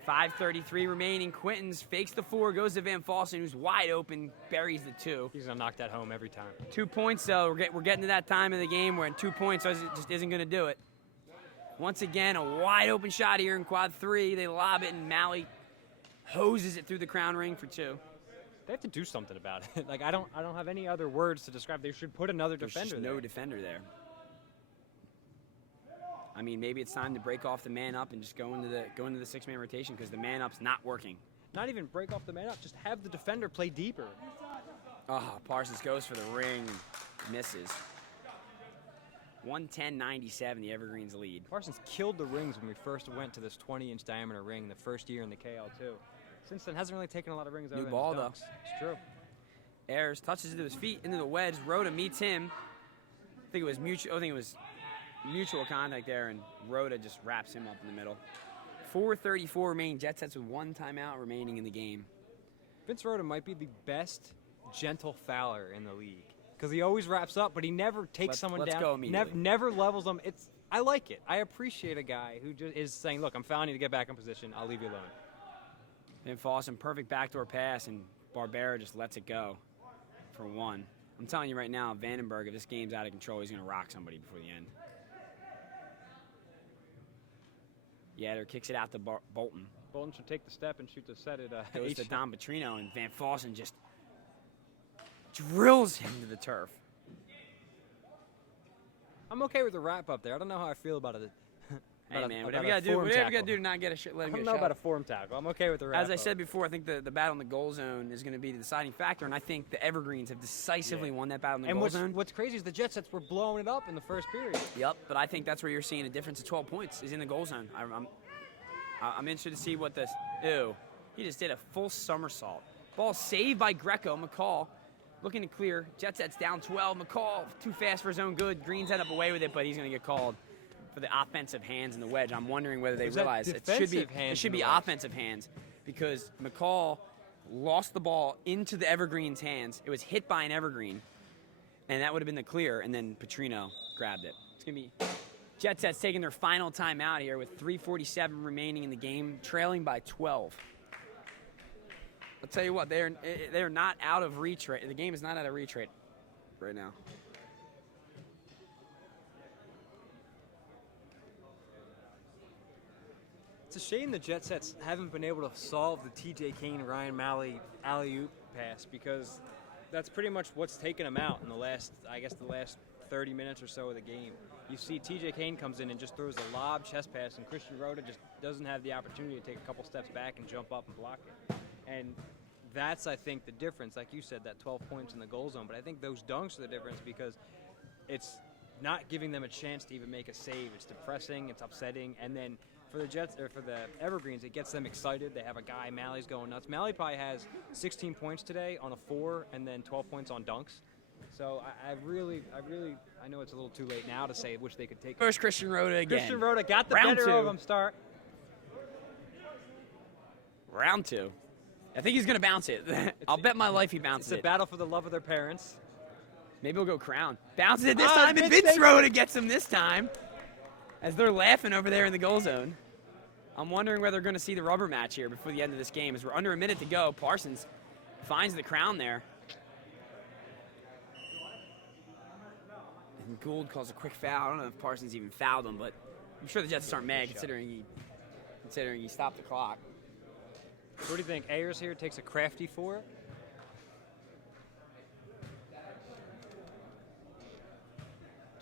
5:33 remaining. Quintons fakes the 4, goes to Van Fossen, who's wide open, buries the 2. He's going to knock that home every time. 2 points, though. We're getting to that time of the game where 2 points just isn't going to do it. Once again, a wide open shot here in quad 3. They lob it, and Malley hoses it through the crown ring for 2. They have to do something about it. Like I don't have any other words to describe. They should put another defender There's there. no defender there. I mean, maybe it's time to break off the man up and just go into the 6-man rotation because the man up's not working. Not even break off the man up. Just have the defender play deeper. Oh, Parsons goes for the ring, misses. 110-97, the Evergreens lead. Parsons killed the rings when we first went to this 20-inch diameter ring the first year in the KL2. Since then, hasn't really taken a lot of rings. New ball, though. It's true. Ayers touches it to his feet into the wedge. Rhoda meets him. I think it was mutual contact there, and Rhoda just wraps him up in the middle. 4:34 remaining. Jet Sets with 1 timeout remaining in the game. Vince Rhoda might be the best gentle fouler in the league because he always wraps up, but he never takes someone let's down. Go immediately. Never levels them. I like it. I appreciate a guy who just is saying, "Look, I'm fouling you to get back in position. I'll leave you alone." Van Fossen, perfect backdoor pass, and Barbera just lets it go for 1. I'm telling you right now, Vandenberg, if this game's out of control, he's going to rock somebody before the end. Yatter kicks it out to Bolton. Bolton should take the step and shoot the set at Goes to Don Petrino, and Van Fossen just drills him to the turf. I'm okay with the wrap up there. I don't know how I feel about it. Hey, man, whatever you got to do to not get a shit. I don't know about a form tackle. I'm okay with the wrap up. As I said before, I think the battle in the goal zone is going to be the deciding factor, and I think the Evergreens have decisively won that battle in the goal zone. What's crazy is the Jet Sets were blowing it up in the first period. Yep, but I think that's where you're seeing a difference of 12 points is in the goal zone. I'm interested to see what this. Ew, he just did a full somersault. Ball saved by Greco. McCall looking to clear. Jet Sets down 12. McCall too fast for his own good. Greens end up away with it, but he's going to get called for the offensive hands in the wedge. I'm wondering whether they realize it should be offensive hands because McCall lost the ball into the Evergreen's hands. It was hit by an Evergreen, and that would have been the clear, and then Petrino grabbed it. It's going to be Jet Sets taking their final timeout here with 3:47 remaining in the game, trailing by 12. I'll tell you what, they're not out of reach. The game is not out of reach right now. It's a shame the Jet Sets haven't been able to solve the TJ Kane, Ryan Malley alley-oop pass because that's pretty much what's taken them out in the last 30 minutes or so of the game. You see TJ Kane comes in and just throws a lob chest pass, and Christian Rhoda just doesn't have the opportunity to take a couple steps back and jump up and block it. And that's, I think, the difference. Like you said, that 12 points in the goal zone. But I think those dunks are the difference because it's not giving them a chance to even make a save. It's depressing. It's upsetting. And then for the Jets or for the Evergreens, it gets them excited. They have a guy, Malley's going nuts. Malley probably has 16 points today on a 4 and then 12 points on dunks. So I know it's a little too late now to say which they could take. First Christian Rhoda again. Christian Rhoda got the better of them start. Round 2. I think he's going to bounce it. I'll bet my life he bounces it. It's a battle for the love of their parents. Maybe we'll go Crown. Bounces it this time, and Vince Rhoda gets him this time. As they're laughing over there in the goal zone. I'm wondering whether they're going to see the rubber match here before the end of this game. As we're under a minute to go, Parsons finds the crown there. And Gould calls a quick foul. I don't know if Parsons even fouled him, but I'm sure the Jets aren't mad considering he stopped the clock. So what do you think? Ayers here takes a crafty 4?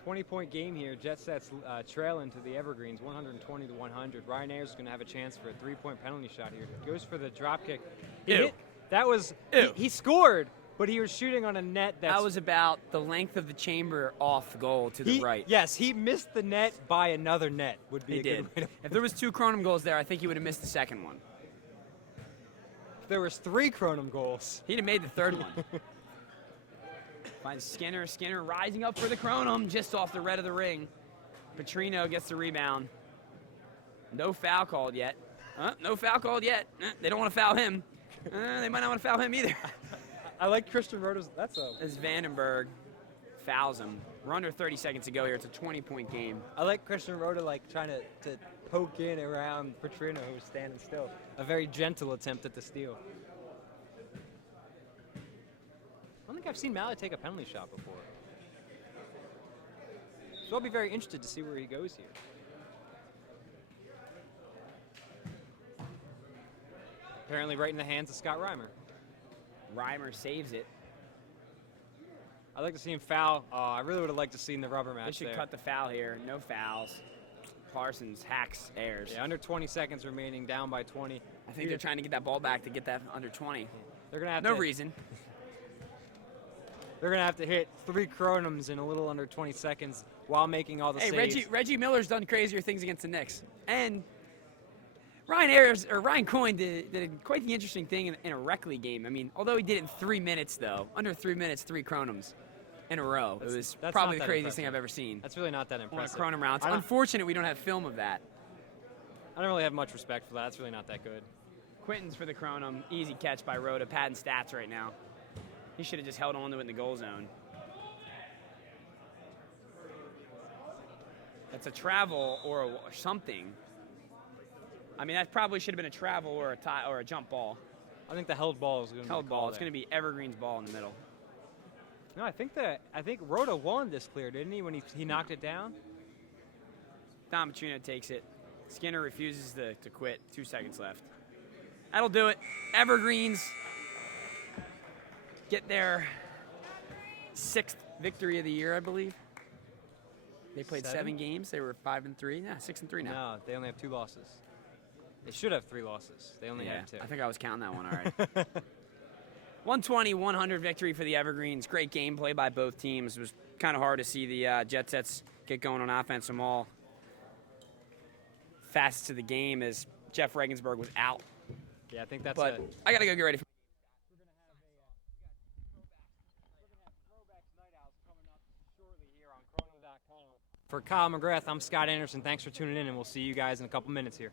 .20-point game here. Jet Sets trailing to the Evergreens, 120 to 100. Ryan Ayers is going to have a chance for a 3-point penalty shot here. Goes for the drop kick. He scored, but he was shooting on a net that was about the length of the chamber off goal to the right. Yes, he missed the net by another net. Would be good way to. If there was 2 Kronum goals there, I think he would have missed the second one. If there was 3 Kronum goals, he'd have made the third one. Finds Skinner. Skinner rising up for the Kronum, just off the red of the ring. Petrino gets the rebound. No foul called yet. No foul called yet. They don't want to foul him. They might not want to foul him either. I like Christian Rhoda's. As Vandenberg fouls him. We're under 30 seconds to go here. It's a 20-point game. I like Christian Rhoda trying to poke in around Petrino, who was standing still. A very gentle attempt at the steal. I don't think I've seen Malley take a penalty shot before. So I'll be very interested to see where he goes here. Apparently right in the hands of Scott Reimer. Reimer saves it. I'd like to see him foul. I really would have liked to see the rubber match They should cut the foul here. No fouls. Parsons hacks Ayers. Yeah, under 20 seconds remaining, down by 20. I think they're trying to get that ball back to get that under 20. They're gonna have no reason. They're going to have to hit 3 Kronums in a little under 20 seconds while making all the saves. Reggie Miller's done crazier things against the Knicks. And Ryan Coyne did quite the interesting thing in a rec league game. I mean, although he did it in 3 minutes, though, under 3 minutes, 3 Kronums in a row. It was probably the craziest thing I've ever seen. That's really not that impressive. On a Kronum round. It's unfortunate we don't have film of that. I don't really have much respect for that. That's really not that good. Quinton's for the Kronum. Easy catch by Rhoda. Padding stats right now. He should have just held on to it in the goal zone. That's a travel or something. I mean, that probably should have been a travel or a jump ball. I think the held ball is going to be held ball. It's going to be Evergreens ball in the middle. No, I think Rhoda won this clear, didn't he, when he knocked it down? Don Petrino takes it. Skinner refuses to quit. 2 seconds left. That'll do it. Evergreens get their 6th victory of the year, I believe. They played 7 games. They were 5-3. Yeah, 6-3 now. No, they only have 2 losses. They should have 3 losses. They only have 2. I think I was counting that one all right. 120-100 victory for the Evergreens. Great gameplay by both teams. It was kind of hard to see the Jet Sets get going on offense from all facets of the game as Jeff Regensburg was out. Yeah, I think that's but it. I got to go get ready for We're going to have Throwbacks night out coming up shortly here on Kronum.com. For Kyle McGrath, I'm Scott Anderson. Thanks for tuning in, and we'll see you guys in a couple minutes here.